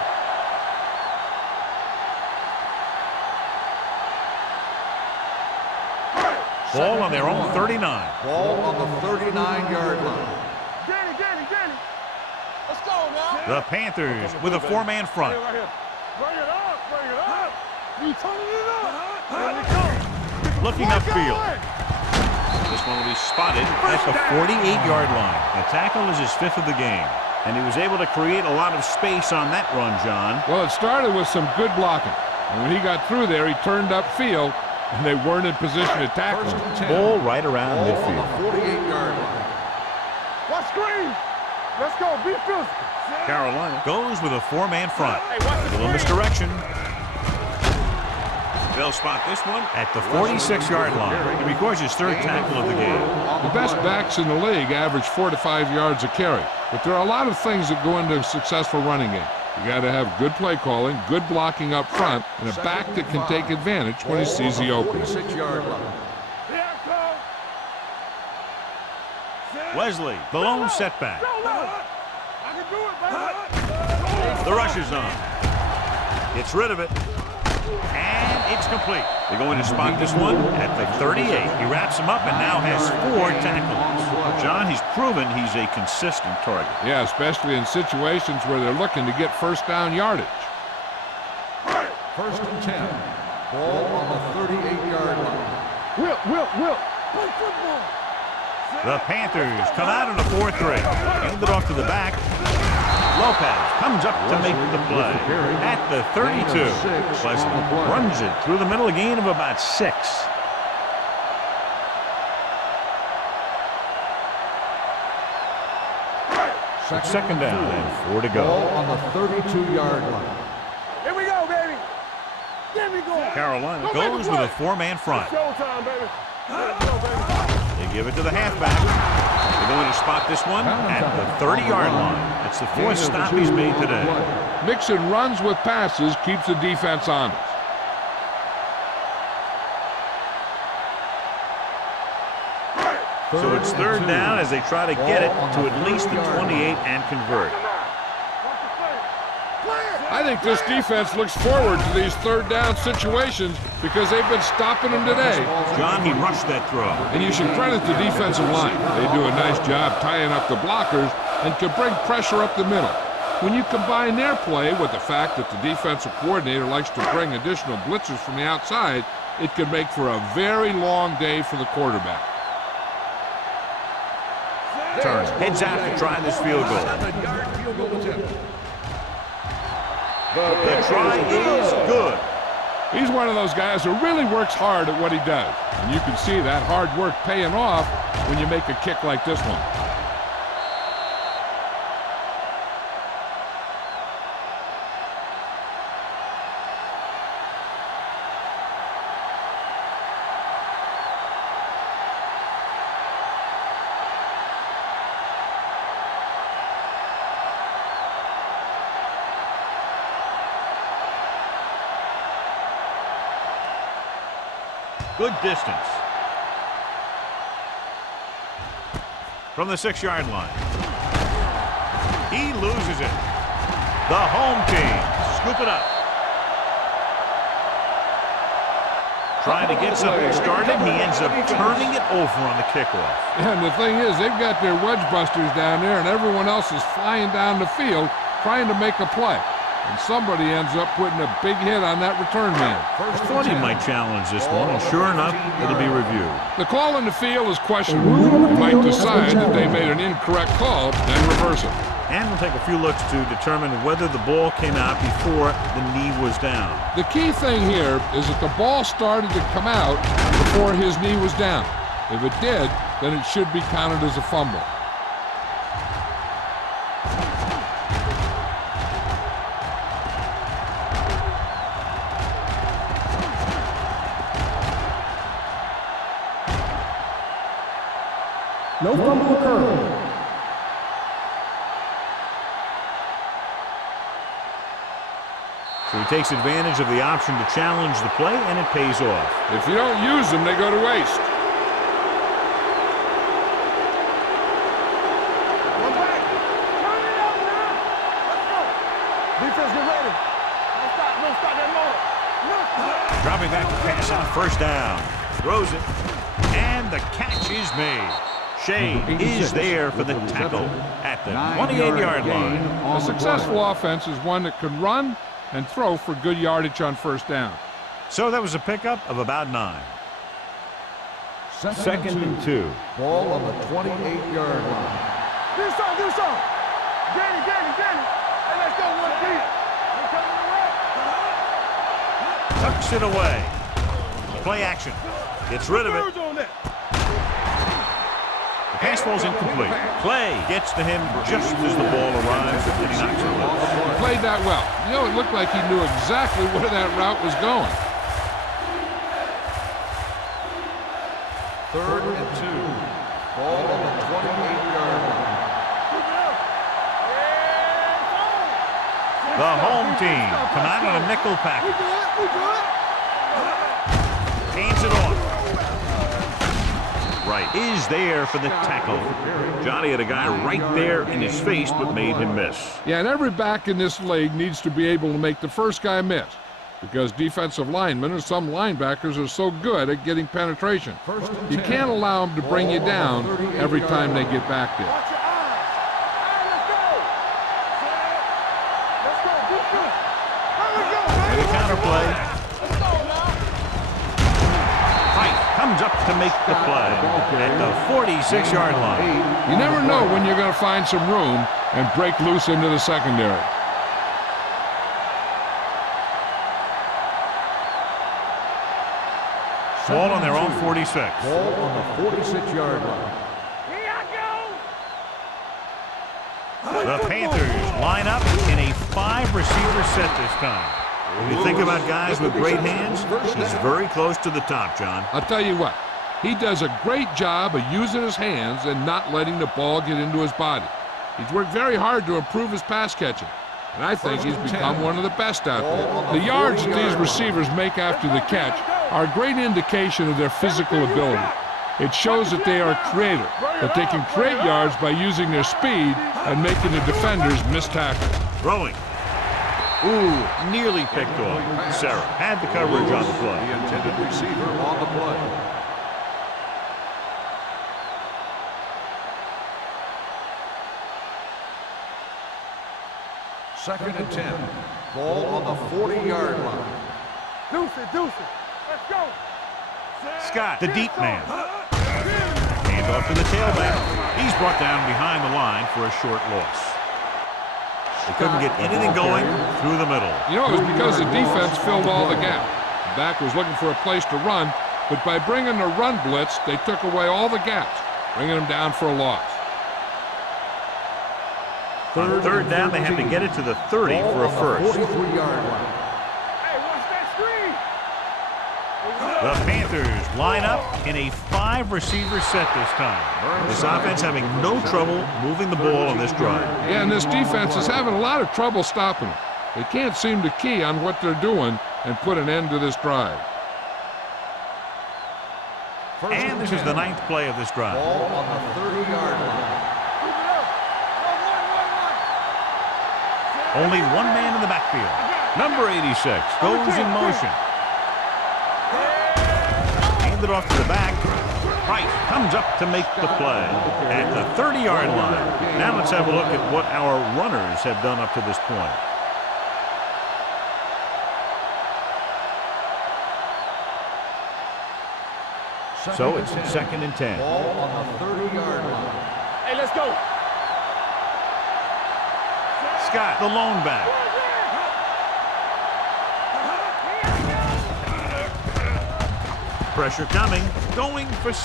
Ball on their own 39. Ball on the 39-yard line. Danny. Let's go now. The Panthers with a 4-man front. Right here. Bring it up. You turning it up. There we go. Looking upfield. This one will be spotted at the 48-yard line. The tackle is his 5th of the game. And he was able to create a lot of space on that run, John. Well, it started with some good blocking. And when he got through there, he turned upfield, and they weren't in position to tackle him. Ball right around Ball midfield. on the 48-yard line. Watch screen. Let's go. Be physical. Carolina goes with a 4-man front. A little misdirection. They'll spot this one at the 46-yard line. He records his third tackle of the game. The best backs in the league average 4 to 5 yards a carry. But there are a lot of things that go into a successful running game. You got to have good play calling, good blocking up front, and a back that can take advantage when he sees the opening. 46-yard line. Wesley, the lone setback. The rush is on. Gets rid of it. And it's complete. They're going to spot this one at the 38. He wraps him up and now has 4 tackles. John, he's proven he's a consistent target. Yeah, especially in situations where they're looking to get first down yardage. First and 10. Ball on the 38-yard line. Will. Play football. The Panthers come out in a 4-3. Hand it off to the back. Lopez comes up to make the play at the 32. Wesley runs it through the middle, a gain of about 6. Second down and 4 to go. Ball on the 32-yard line. Here we go, baby. There we go. Carolina goes with a 4-man front. Showtime, baby. Let's go, baby. They give it to the halfback. They're going to spot this one at the 30-yard line. That's the 4th stop he's made today. Mixing runs with passes keeps the defense honest. So it's third down as they try to get it to at least the 28 and convert. I think this defense looks forward to these third down situations because they've been stopping them today. John, he rushed that throw. And you should credit the defensive line. They do a nice job tying up the blockers and can bring pressure up the middle. When you combine their play with the fact that the defensive coordinator likes to bring additional blitzers from the outside, it can make for a very long day for the quarterback. Turns, heads out to try this field goal. 7-yard field goal attempt. The try is good. He's one of those guys who really works hard at what he does. And you can see that hard work paying off when you make a kick like this one. Good distance. From the 6-yard line. He loses it. The home team scoop it up. Trying to get something started, he ends up turning it over on the kickoff. And the thing is, they've got their wedge busters down there, and everyone else is flying down the field trying to make a play. And somebody ends up putting a big hit on that return man. I thought he might challenge this one, and sure enough, it'll be reviewed. The call in the field is questionable. You might decide that they made an incorrect call, then reverse it. And we'll take a few looks to determine whether the ball came out before the knee was down. The key thing here is that the ball started to come out before his knee was down. If it did, then it should be counted as a fumble. No fumble occurred. So he takes advantage of the option to challenge the play, and it pays off. If you don't use them, they go to waste. One back. Turn it up now. Let's go. Defense, get ready. Don't stop that motor. Dropping back to pass on first down. Throws it, and the catch is made. Shea is there for the tackle at the 28-yard line. A successful offense is one that can run and throw for good yardage on first down. So that was a pickup of about 9. Second and 2. Ball on the 28-yard line. Do something. Danny. Hey, let's go, 1 deep. Tucks it away. Play action. Gets rid of it. The pass ball's incomplete. Clay gets to him just as the ball arrives, and he knocks it loose. He played that well. You know, it looked like he knew exactly where that route was going. 3rd and 2. Ball on the 28-yard line. The home team come out in a nickel package. Hands it off. Right is there for the tackle. Johnny had a guy right there in his face but made him miss. Yeah, and every back in this league needs to be able to make the first guy miss, because defensive linemen and some linebackers are so good at getting penetration. You can't allow them to bring you down every time they get back there. And the counterplay. Comes up to make the play at the 46-yard line. You never know when you're going to find some room and break loose into the secondary. Ball on their own 46. Ball on the 46-yard line. The Panthers line up in a 5-receiver set this time. When you think about guys with great hands, he's very close to the top, John. I'll tell you what, he does a great job of using his hands and not letting the ball get into his body. He's worked very hard to improve his pass catching, and I think he's become one of the best out there. The yards that these receivers make after the catch are a great indication of their physical ability. It shows that they are creative, that they can create yards by using their speed and making the defenders miss tackles. Throwing. Ooh, nearly picked off. Sarah had the coverage on the play. The intended receiver on the play. Second and 10. Ball on the 40-yard line. Deuce it. Let's go. Scott, the deep man. Hand off to the tailback. He's brought down behind the line for a short loss. They couldn't get anything going through the middle. You know, it was because the defense filled all the gaps. The back was looking for a place to run, but by bringing the run blitz, they took away all the gaps, bringing them down for a loss. On third down, they had to get it to the 30 for a first. 43-yard line. Hey, watch that screen. The Panthers line up in a 5-receiver set this time. This offense having no trouble moving the ball on this drive. Yeah, and this defense is having a lot of trouble stopping them. They can't seem to key on what they're doing and put an end to this drive. And this is the 9th play of this drive. Ball on the 30-yard line. Only one man in the backfield. Number 86 goes in motion. Handed off to the back. Price comes up to make the play at the 30-yard line. Now let's have a look at what our runners have done up to this point. So it's 2nd and 10. Ball on the 30-yard line. Hey, let's go. Scott, the lone back. Pressure coming, going for 6.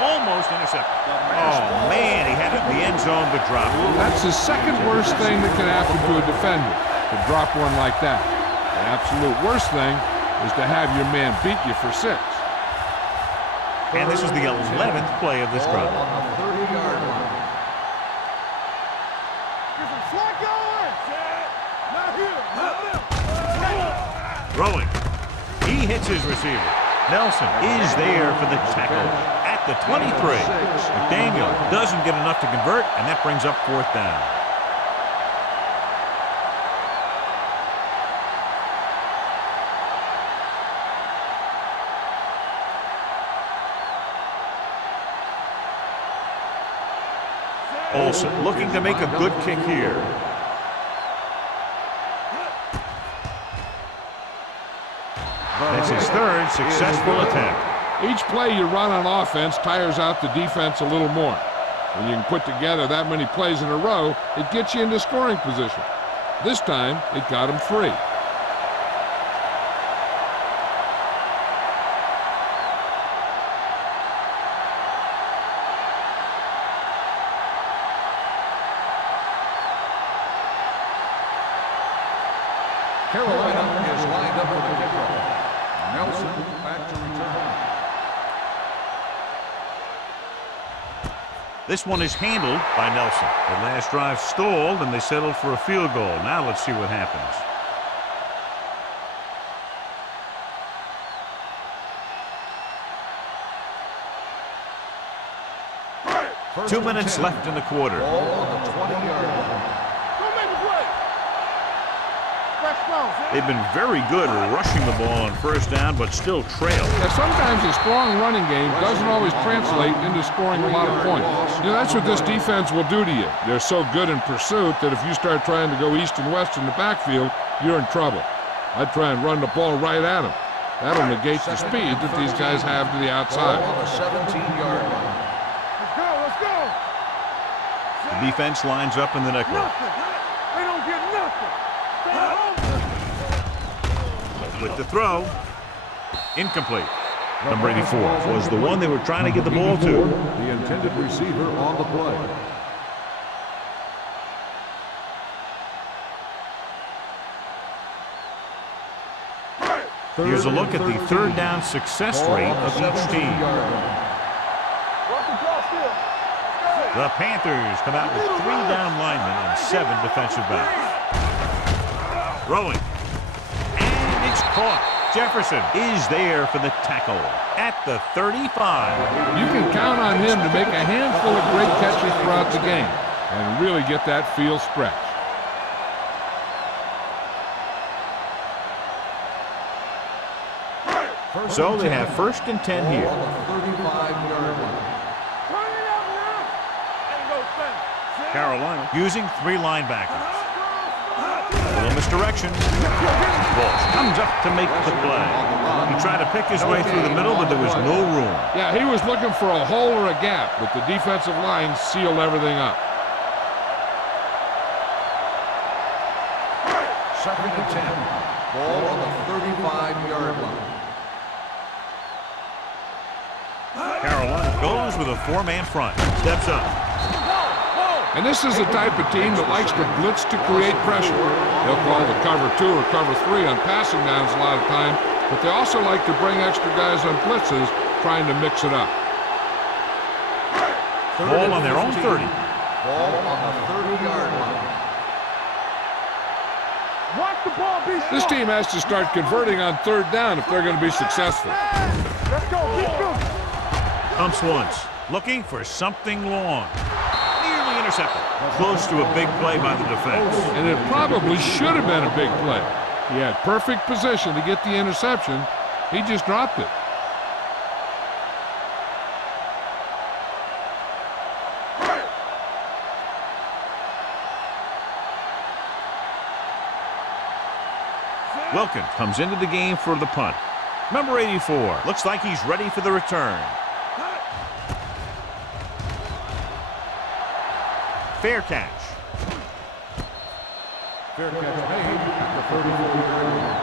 Almost intercepted. Oh, man, he had it in the end zone but dropped. That's the second worst thing that can happen to a defender, to drop one like that. The absolute worst thing is to have your man beat you for 6. And this is the 11th play of this drive. On the 30-yard line. Get some slack going. Not here. Throwing. He hits his receiver. Nelson is there for the tackle at the 23. McDaniel doesn't get enough to convert, and that brings up 4th down. Olsen looking to make a good kick here. That's his 3rd successful attempt. Each play you run on offense tires out the defense a little more. When you can put together that many plays in a row, it gets you into scoring position. This time, it got him free. Carolina is lined up for the kickoff. Nelson back to return. This one is handled by Nelson. The last drive stalled, and they settled for a field goal. Now let's see what happens. 2 minutes left in the quarter. Ball on the 20-yard line. Don't make a play. Let's go. They've been very good rushing the ball on first down, but still trail. Yeah, sometimes a strong running game doesn't always translate into scoring a lot of points. You know, that's what this defense will do to you. They're so good in pursuit that if you start trying to go east and west in the backfield, you're in trouble. I'd try and run the ball right at them. That'll negate the speed that these guys have to the outside. Ball on the 17-yard line. Let's go. The defense lines up in the nickel. Nothing. They don't get nothing. With the throw, incomplete. Number 84 was the one they were trying to get the ball to. The intended receiver on the play. Here's a look at the third down success rate of each team. The Panthers come out with 3 down linemen and 7 defensive backs. Throwing. And it's caught. Jefferson is there for the tackle at the 35. You can count on him to make a handful of great catches throughout the game and really get that field stretch. So they have 1st and 10 here. Ball on the 35-yard line. Carolina using 3 linebackers. A little misdirection. Walsh comes up to make the play. He tried to pick his way through the middle, but there was no room. Yeah, he was looking for a hole or a gap, but the defensive line sealed everything up. 2nd and 10. Ball on the 35-yard line. Carolina goes with a 4-man front. Steps up. And this is the type of team that likes to blitz to create pressure. They'll call the cover 2 or cover 3 on passing downs a lot of time, but they also like to bring extra guys on blitzes, trying to mix it up. Ball on their own 30. Ball on the 30-yard line. Watch the ball be This team has to start converting on 3rd down if they're going to be successful. Let's go. Keep going. Pumps once. Looking for something long. Nearly intercepted. Close to a big play by the defense. And it probably should have been a big play. He had perfect position to get the interception. He just dropped it. Wilkins comes into the game for the punt. Number 84 looks like he's ready for the return. Fair catch. Fair catch made at the 34-yard line.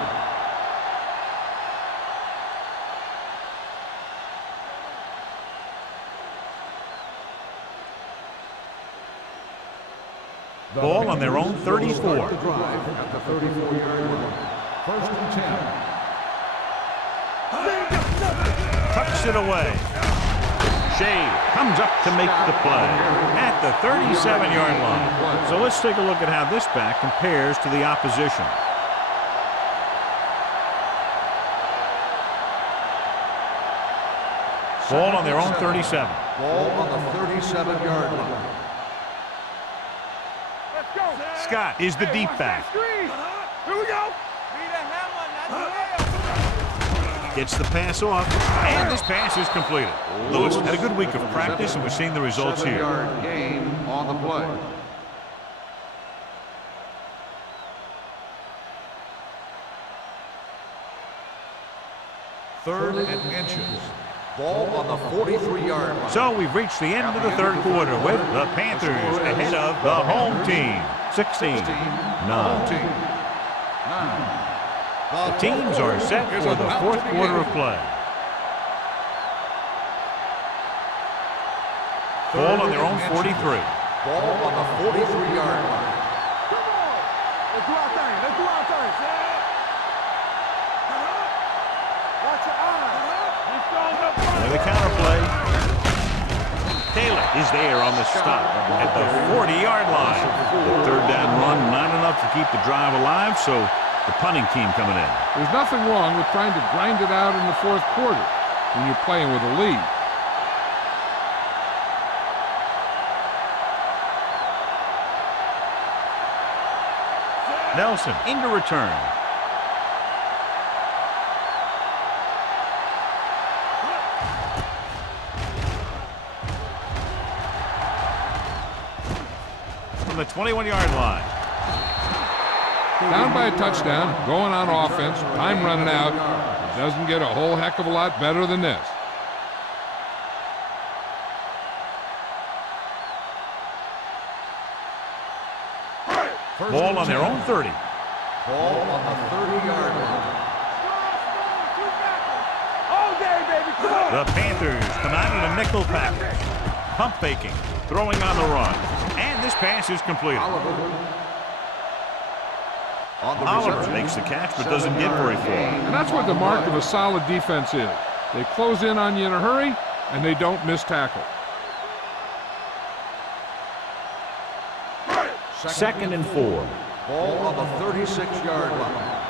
Ball on their own 34. Start the drive at the 34-yard line. 1st and 10. Tucks it away. Shea comes up to make the play at the 37-yard line. So let's take a look at how this back compares to the opposition. Ball on their own 37. Ball on the 37-yard line. Let's go. Scott is the deep back. Here we go. Gets the pass off, and this pass is completed. Lewis had a good week of practice, and we're seeing the results here. 7-yard gain on the play. Third and inches. Ball on the 43-yard line. So we've reached the end of the 3rd quarter with the Panthers ahead of the home team, 16-9. 9. The teams are set for the 4th quarter of play. Ball on their own 43. Ball on the 43-yard line. Come on. Let's do our thing. Let's do our thing. Watch your eyes. And the counter play. Taylor is there on the stop at the 40-yard line. The third down run, not enough to keep the drive alive, so the punting team coming in. There's nothing wrong with trying to grind it out in the fourth quarter when you're playing with a lead. Nelson into return. From the 21-yard line. Down by a touchdown, going on offense, time running out. It doesn't get a whole heck of a lot better than this. Ball on their own 30. Ball on the 30-yard line. All day, baby. Come on. The Panthers come out in a nickel package. Pump faking, throwing on the run. And this pass is completed. Oliver makes the catch but doesn't get very far. And that's what the mark of a solid defense is. They close in on you in a hurry, and they don't miss tackle. Second and 4. Ball on the 36-yard line.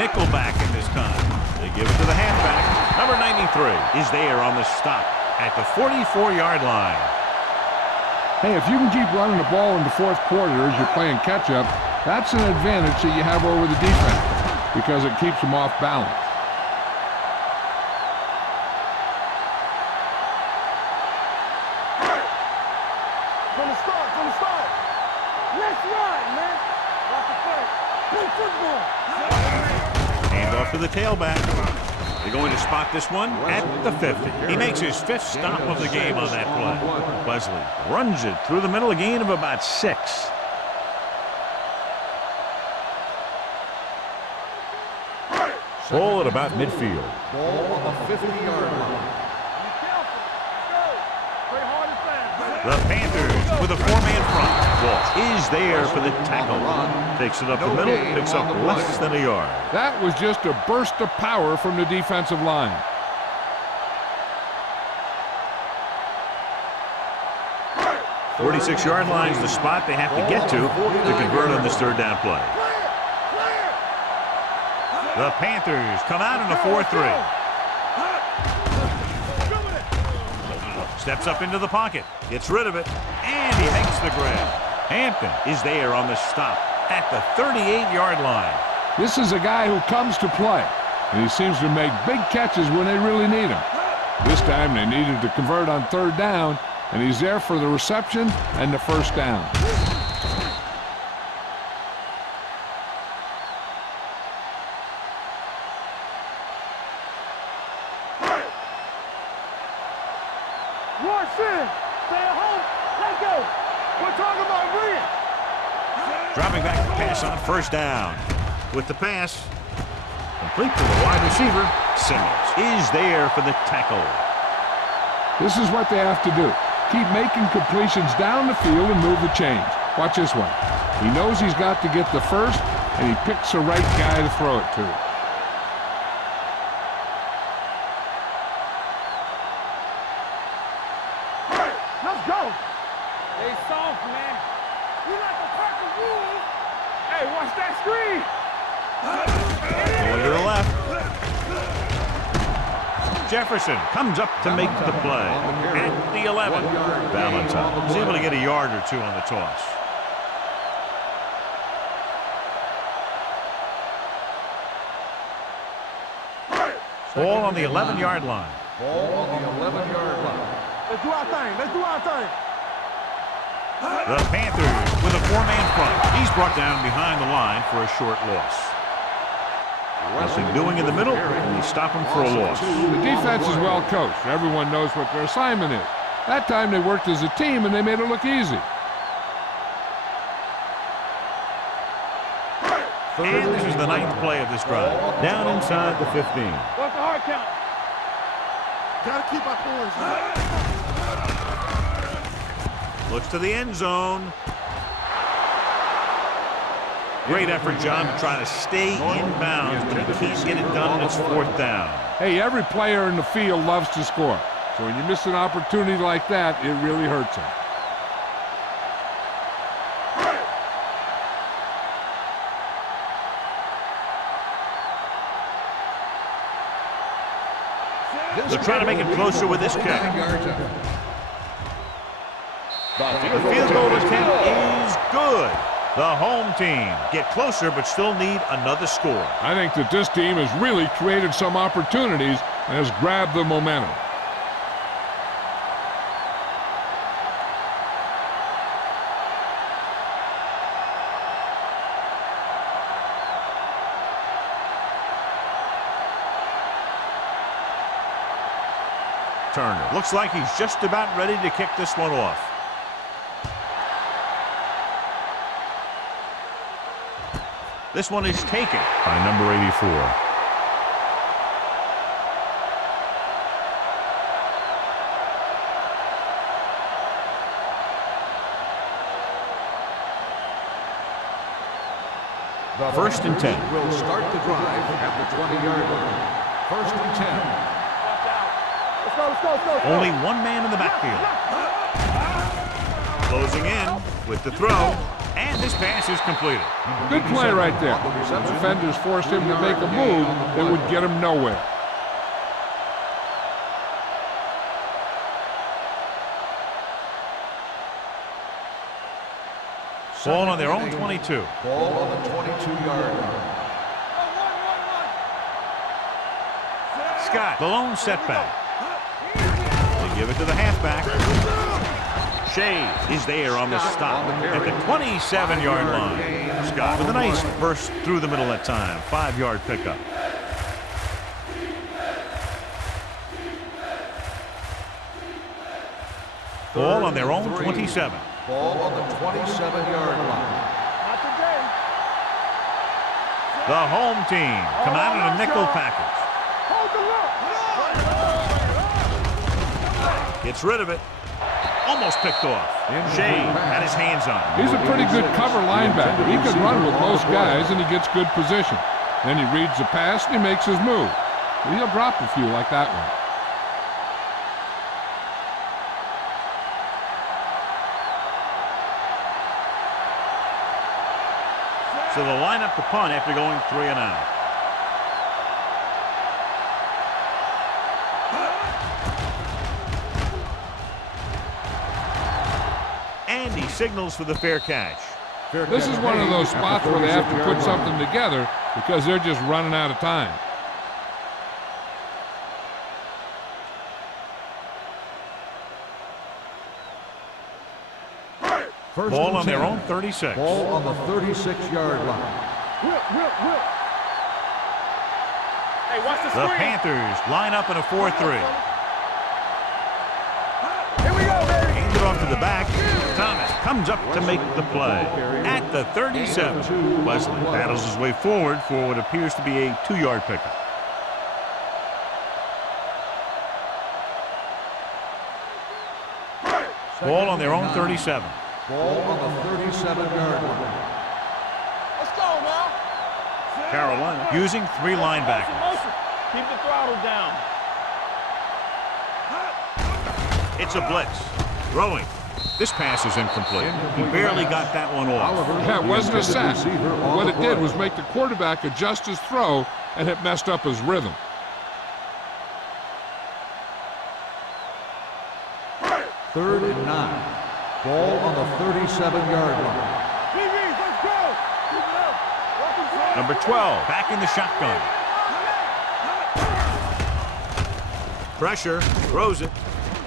Nickelback in this time. They give it to the halfback. Number 93 is there on the stop at the 44-yard line. Hey, if you can keep running the ball in the fourth quarter as you're playing catch-up, that's an advantage that you have over the defense because it keeps them off balance. From the start. Let's run, man. Watch the play. Play football. Hand off to the tailback. They're going to spot this one at the 50. He makes his 5th stop of the game on that play. Wesley runs it through the middle, a gain of about 6. Ball at about midfield. Ball on the 50-yard line. The Panthers with a 4-man front. Walsh is there for the tackle. Takes it up the middle, picks up less than a yard. That was just a burst of power from the defensive line. The 46-yard line is the spot they have to get to convert on this third down play. The Panthers come out in a 4-3. Steps up into the pocket, gets rid of it, and he makes the grab. Hampton is there on the stop at the 38-yard line. This is a guy who comes to play, and he seems to make big catches when they really need him. This time they needed to convert on third down, and he's there for the reception and the first down. Dropping back to pass on first down. With the pass, complete to the wide receiver. Simmons is there for the tackle. This is what they have to do. Keep making completions down the field and move the chains. Watch this one. He knows he's got to get the first, and he picks the right guy to throw it to. Let's go. They soft, man. We like the purple rules. Hey, watch that screen. Going to the left. Jefferson comes up to make the play. At the 11. Valentine was able to get a yard or two on the toss. Ball on the 11-yard line. Ball on the 11-yard line. Let's do our thing. Let's do our thing. The Panthers with a 4-man front. He's brought down behind the line for a short loss. Nothing doing in the middle, and they stop him for a loss. The defense is well coached. Everyone knows what their assignment is. That time they worked as a team, and they made it look easy. And this is the 9th play of this drive. Down inside the 15. What's the hard count? Gotta keep our poise. Looks to the end zone. Great effort, John, to try to stay in bounds, but he can't get it done, and it's 4th down. Hey, every player in the field loves to score. So when you miss an opportunity like that, it really hurts him. They're trying to make it closer with this kick. The field goal attempt is good. The home team get closer but still need another score. I think that this team has really created some opportunities and has grabbed the momentum. Turner looks like he's just about ready to kick this one off. This one is taken by number 84. First and 10. Will start the drive at the 20-yard line. First and 10. Let's go. Only one man in the backfield. Closing in with the throw, and this pass is completed. Good play right there. The defenders forced him to make a move that would get him nowhere. Ball on their own 22. Ball on the 22-yard line. Scott, the lone setback. They give it to the halfback. Shea is there on the stop at the 27-yard line. Scott with a nice burst through the middle that time. 5-yard pickup. Ball on their own 27. Ball on the 27-yard line. Not today. The home team come out in a nickel package. Hold the look. Gets rid of it. Almost picked off. Shea had his hands on it. He's a pretty good cover linebacker. He can run with most guys, and he gets good position. Then he reads the pass, and he makes his move. He'll drop a few like that one. So they'll line up the punt after going 3 and out. And he signals for the fair catch. This is one of those spots where they have to put something together because they're just running out of time. Ball on their own 36. Ball on the 36-yard line. Whip. Hey, watch the The screen. Panthers line up in a 4-3. Here we go, baby. Hand it off to the back. Thomas comes up to make the play. At the 37, Wesley battles his way forward for what appears to be a 2-yard pickup. Ball on their own 37. Ball on the 37-yard line. Let's go, man. Carolina using 3 linebackers. Motion. Keep the throttle down. It's a blitz. Throwing. This pass is incomplete. He barely got that one off. Yeah, it wasn't a sack. What it did was make the quarterback adjust his throw, and it messed up his rhythm. Third and 9. Ball on the 37-yard line. Let's go. Keep it up. Number 12 back in the shotgun. Pressure, throws it,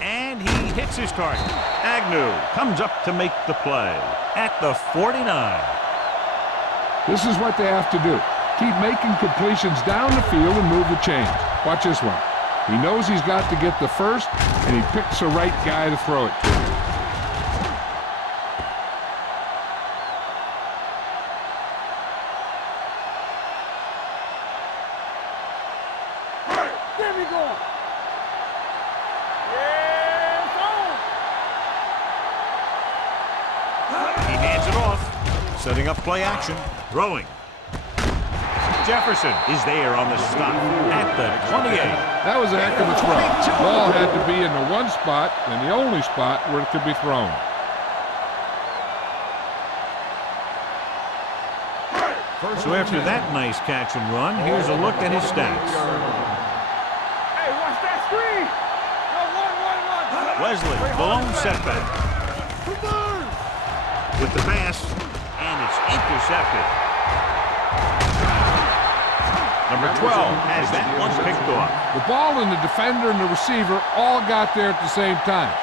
and he hits his target. Agnew comes up to make the play at the 49. This is what they have to do. Keep making completions down the field and move the chains. Watch this one. He knows he's got to get the first, and he picks the right guy to throw it to. There we go. Yeah, He hands it off, setting up play action, throwing. Jefferson is there on the stop at the 28. That was a heck of a throw. The ball had to be in the one spot and the only spot where it could be thrown. So after that nice catch and run, here's a look at his stats. Hey, watch that screen. No, one. Wesley, the lone setback. With the pass, and it's intercepted. Number 12 has that one picked off. The ball and the defender and the receiver all got there at the same time.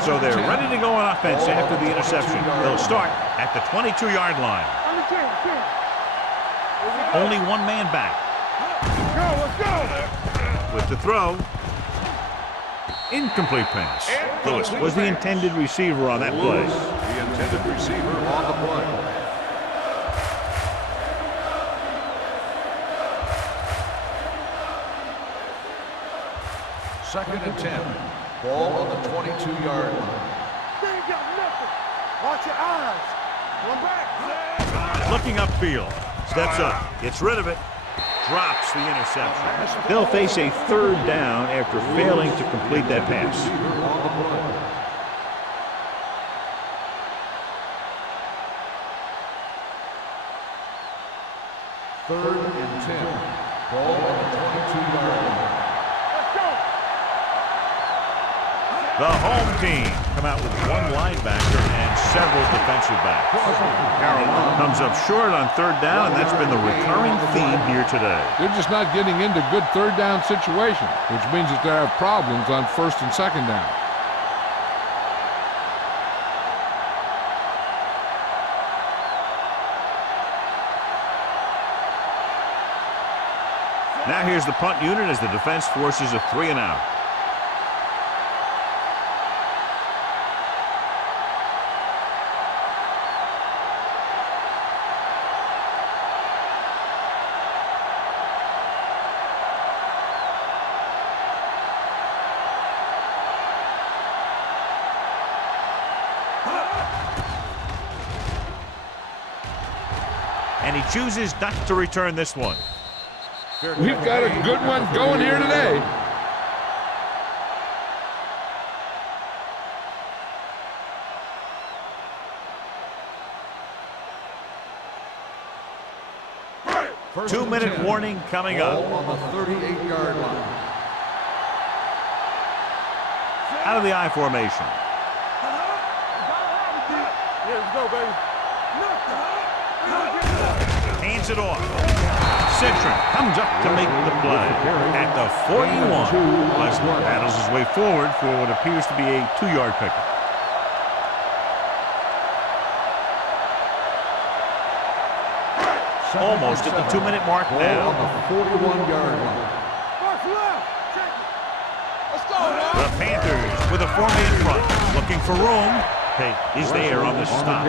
So they're ready to go on offense after the interception. They'll start at the 22-yard line. Only one man back. Let's go. With the throw. Incomplete pass. Lewis was the intended receiver on that play. The intended receiver on the play. Second and 10. Ball on the 22-yard line. They ain't got nothing. Watch your eyes. One back. Looking upfield. Steps up. Gets rid of it. Drops the interception. They'll face a third down after failing to complete that pass. Third and 10. Ball on the 22-yard line. Let's go. The home team come out with one linebacker and several defensive backs. Carolina comes up short on third down, and that's been the recurring theme here today. They're just not getting into good third down situations, which means that they have problems on first and second down. Now here's the punt unit as the defense forces a 3-and-out. And he chooses not to return this one. We've got a good one going here today. First 2-minute and 10. warning coming up. Ball on the 38-yard line. Out of the I formation. Yeah, let's go, baby. Hands it off. Citron comes up to make the play. At the 41, Wesley battles his way forward for what appears to be a 2-yard pickup. Almost at the 2-minute mark Ball now. on the 41-yard line. Mark left. Check it. Let's go, man. The Panthers with a 4-man front, looking for room. Hey, is there on the stop.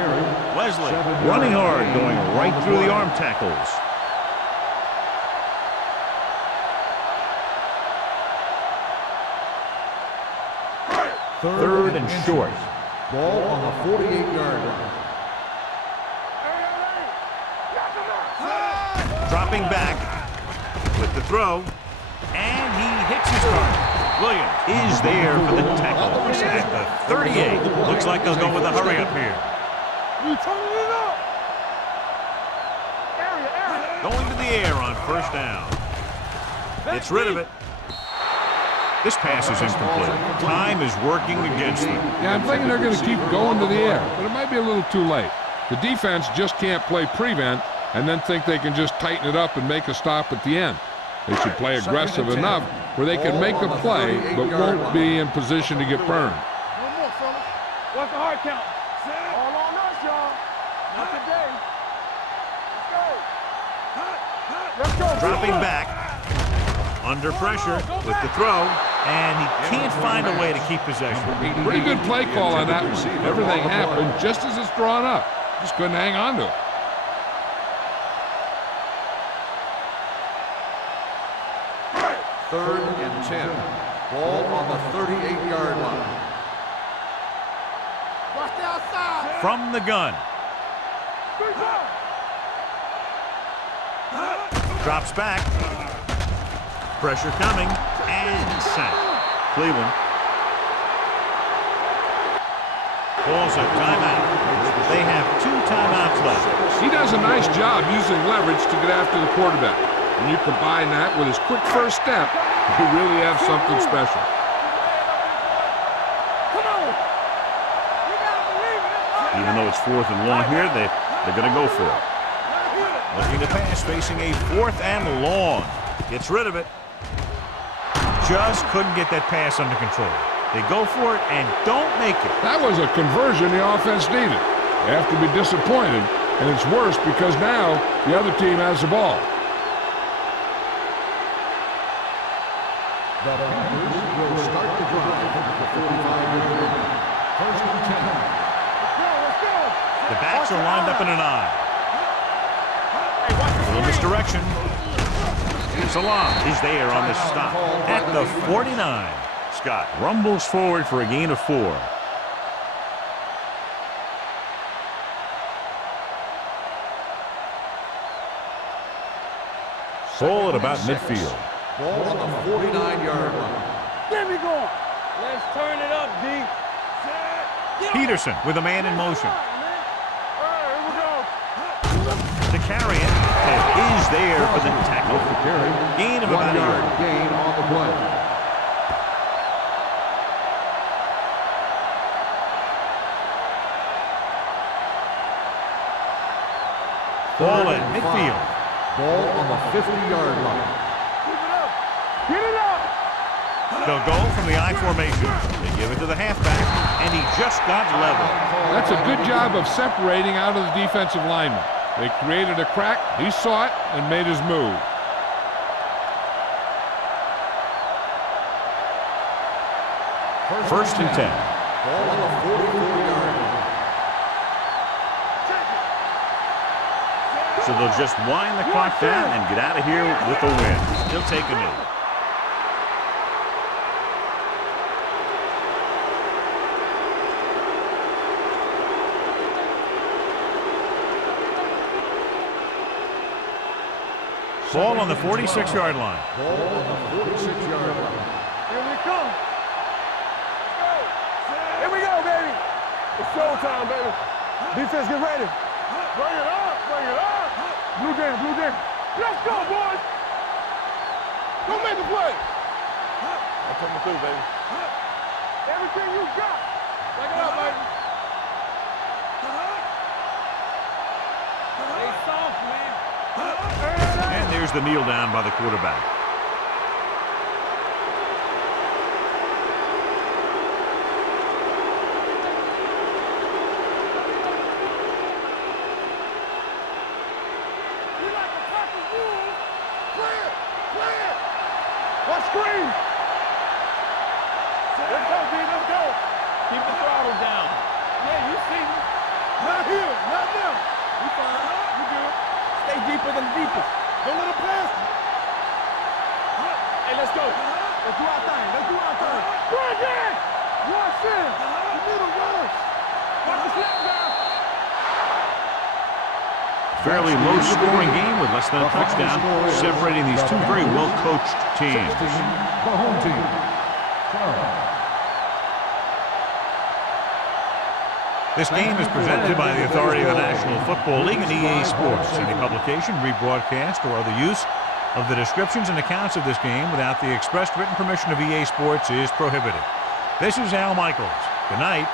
Wesley running hard, going right through the arm tackles. Third and short. Ball on the 48-yard line. Dropping back with the throw, and he hits his target. Williams is there for the tackle at the 38. Looks like they'll go with a hurry up here. You turning it up. Area. Going to the air on first down. Gets rid of it. This pass is incomplete. Time is working against them. Yeah, I'm thinking they're going to keep going to the air, but it might be a little too late. The defense just can't play prevent and then think they can just tighten it up and make a stop at the end. They should play aggressive enough where they can make a play but won't be in position to get burned. One more, fellas. What's the hard count? All on us, y'all. Not today. Let's go. Dropping back. Under pressure with the throw, and he can't find a way to keep possession. Pretty good play call on that one. Everything happened just as it's drawn up. Just couldn't hang on to it. Third and 10. Ball on the 38-yard line. from the gun. Drops back. Pressure coming. And sacked. Cleveland calls a timeout. They have 2 timeouts left. He does a nice job using leverage to get after the quarterback. When you combine that with his quick first step, you really have something special. Even though it's 4th and long here, they're going to go for it. Looking to pass, facing a 4th and long. Gets rid of it. Just couldn't get that pass under control. They go for it and don't make it. That was a conversion the offense needed. They have to be disappointed, and it's worse because now the other team has the ball. The Panthers will start the drive at the 45-yard line. 1st and 10. The backs are lined up in an I. A little misdirection. Salam is there on the stop at the 49. Scott rumbles forward for a gain of 4. Ball at about midfield. Ball on the 49-yard line. Get me going. Let's turn it up, D. Peterson with a man in motion. Here we go. To carry it. It is there for the tackle. Gain of about 1 a yard yard. gain on the play. Ball at midfield. Ball on the 50-yard line. Keep it up. Get it up. They'll go from the I formation. They give it to the halfback, and he just got level. That's a good job of separating out of the defensive lineman. They created a crack, he saw it, and made his move. First and 10. Ball on the 44-yard line. So they'll just wind the clock down and get out of here with a win. He'll take a knee. Ball on the 46-yard line. Ball on the 46-yard line. Here we come. Here we go, baby. It's showtime, baby. Defense, get ready. Bring it up, bring it up. Blue game, blue game. Let's go, boys. Go make the play. I'm coming through, baby. Everything you got. Bring it up, baby. Stay soft, man. And there's the kneel down by the quarterback. What screen? Let's go, B, let's go. Keep the throttle down. Yeah, you see me. Not here, not them. You fine, you good. Stay deeper than the deepest. Don't let them pass you. Hey, let's go. Let's do our thing, let's do our thing. Bring it! Watch in. You need a rush. Watch the slap down. Fairly low-scoring game with less than a touchdown, separating these two very well-coached teams. The home team. This game is presented by the authority of the National Football League and EA Sports. Any publication, rebroadcast, or other use of the descriptions and accounts of this game without the expressed written permission of EA Sports is prohibited. This is Al Michaels. Good night.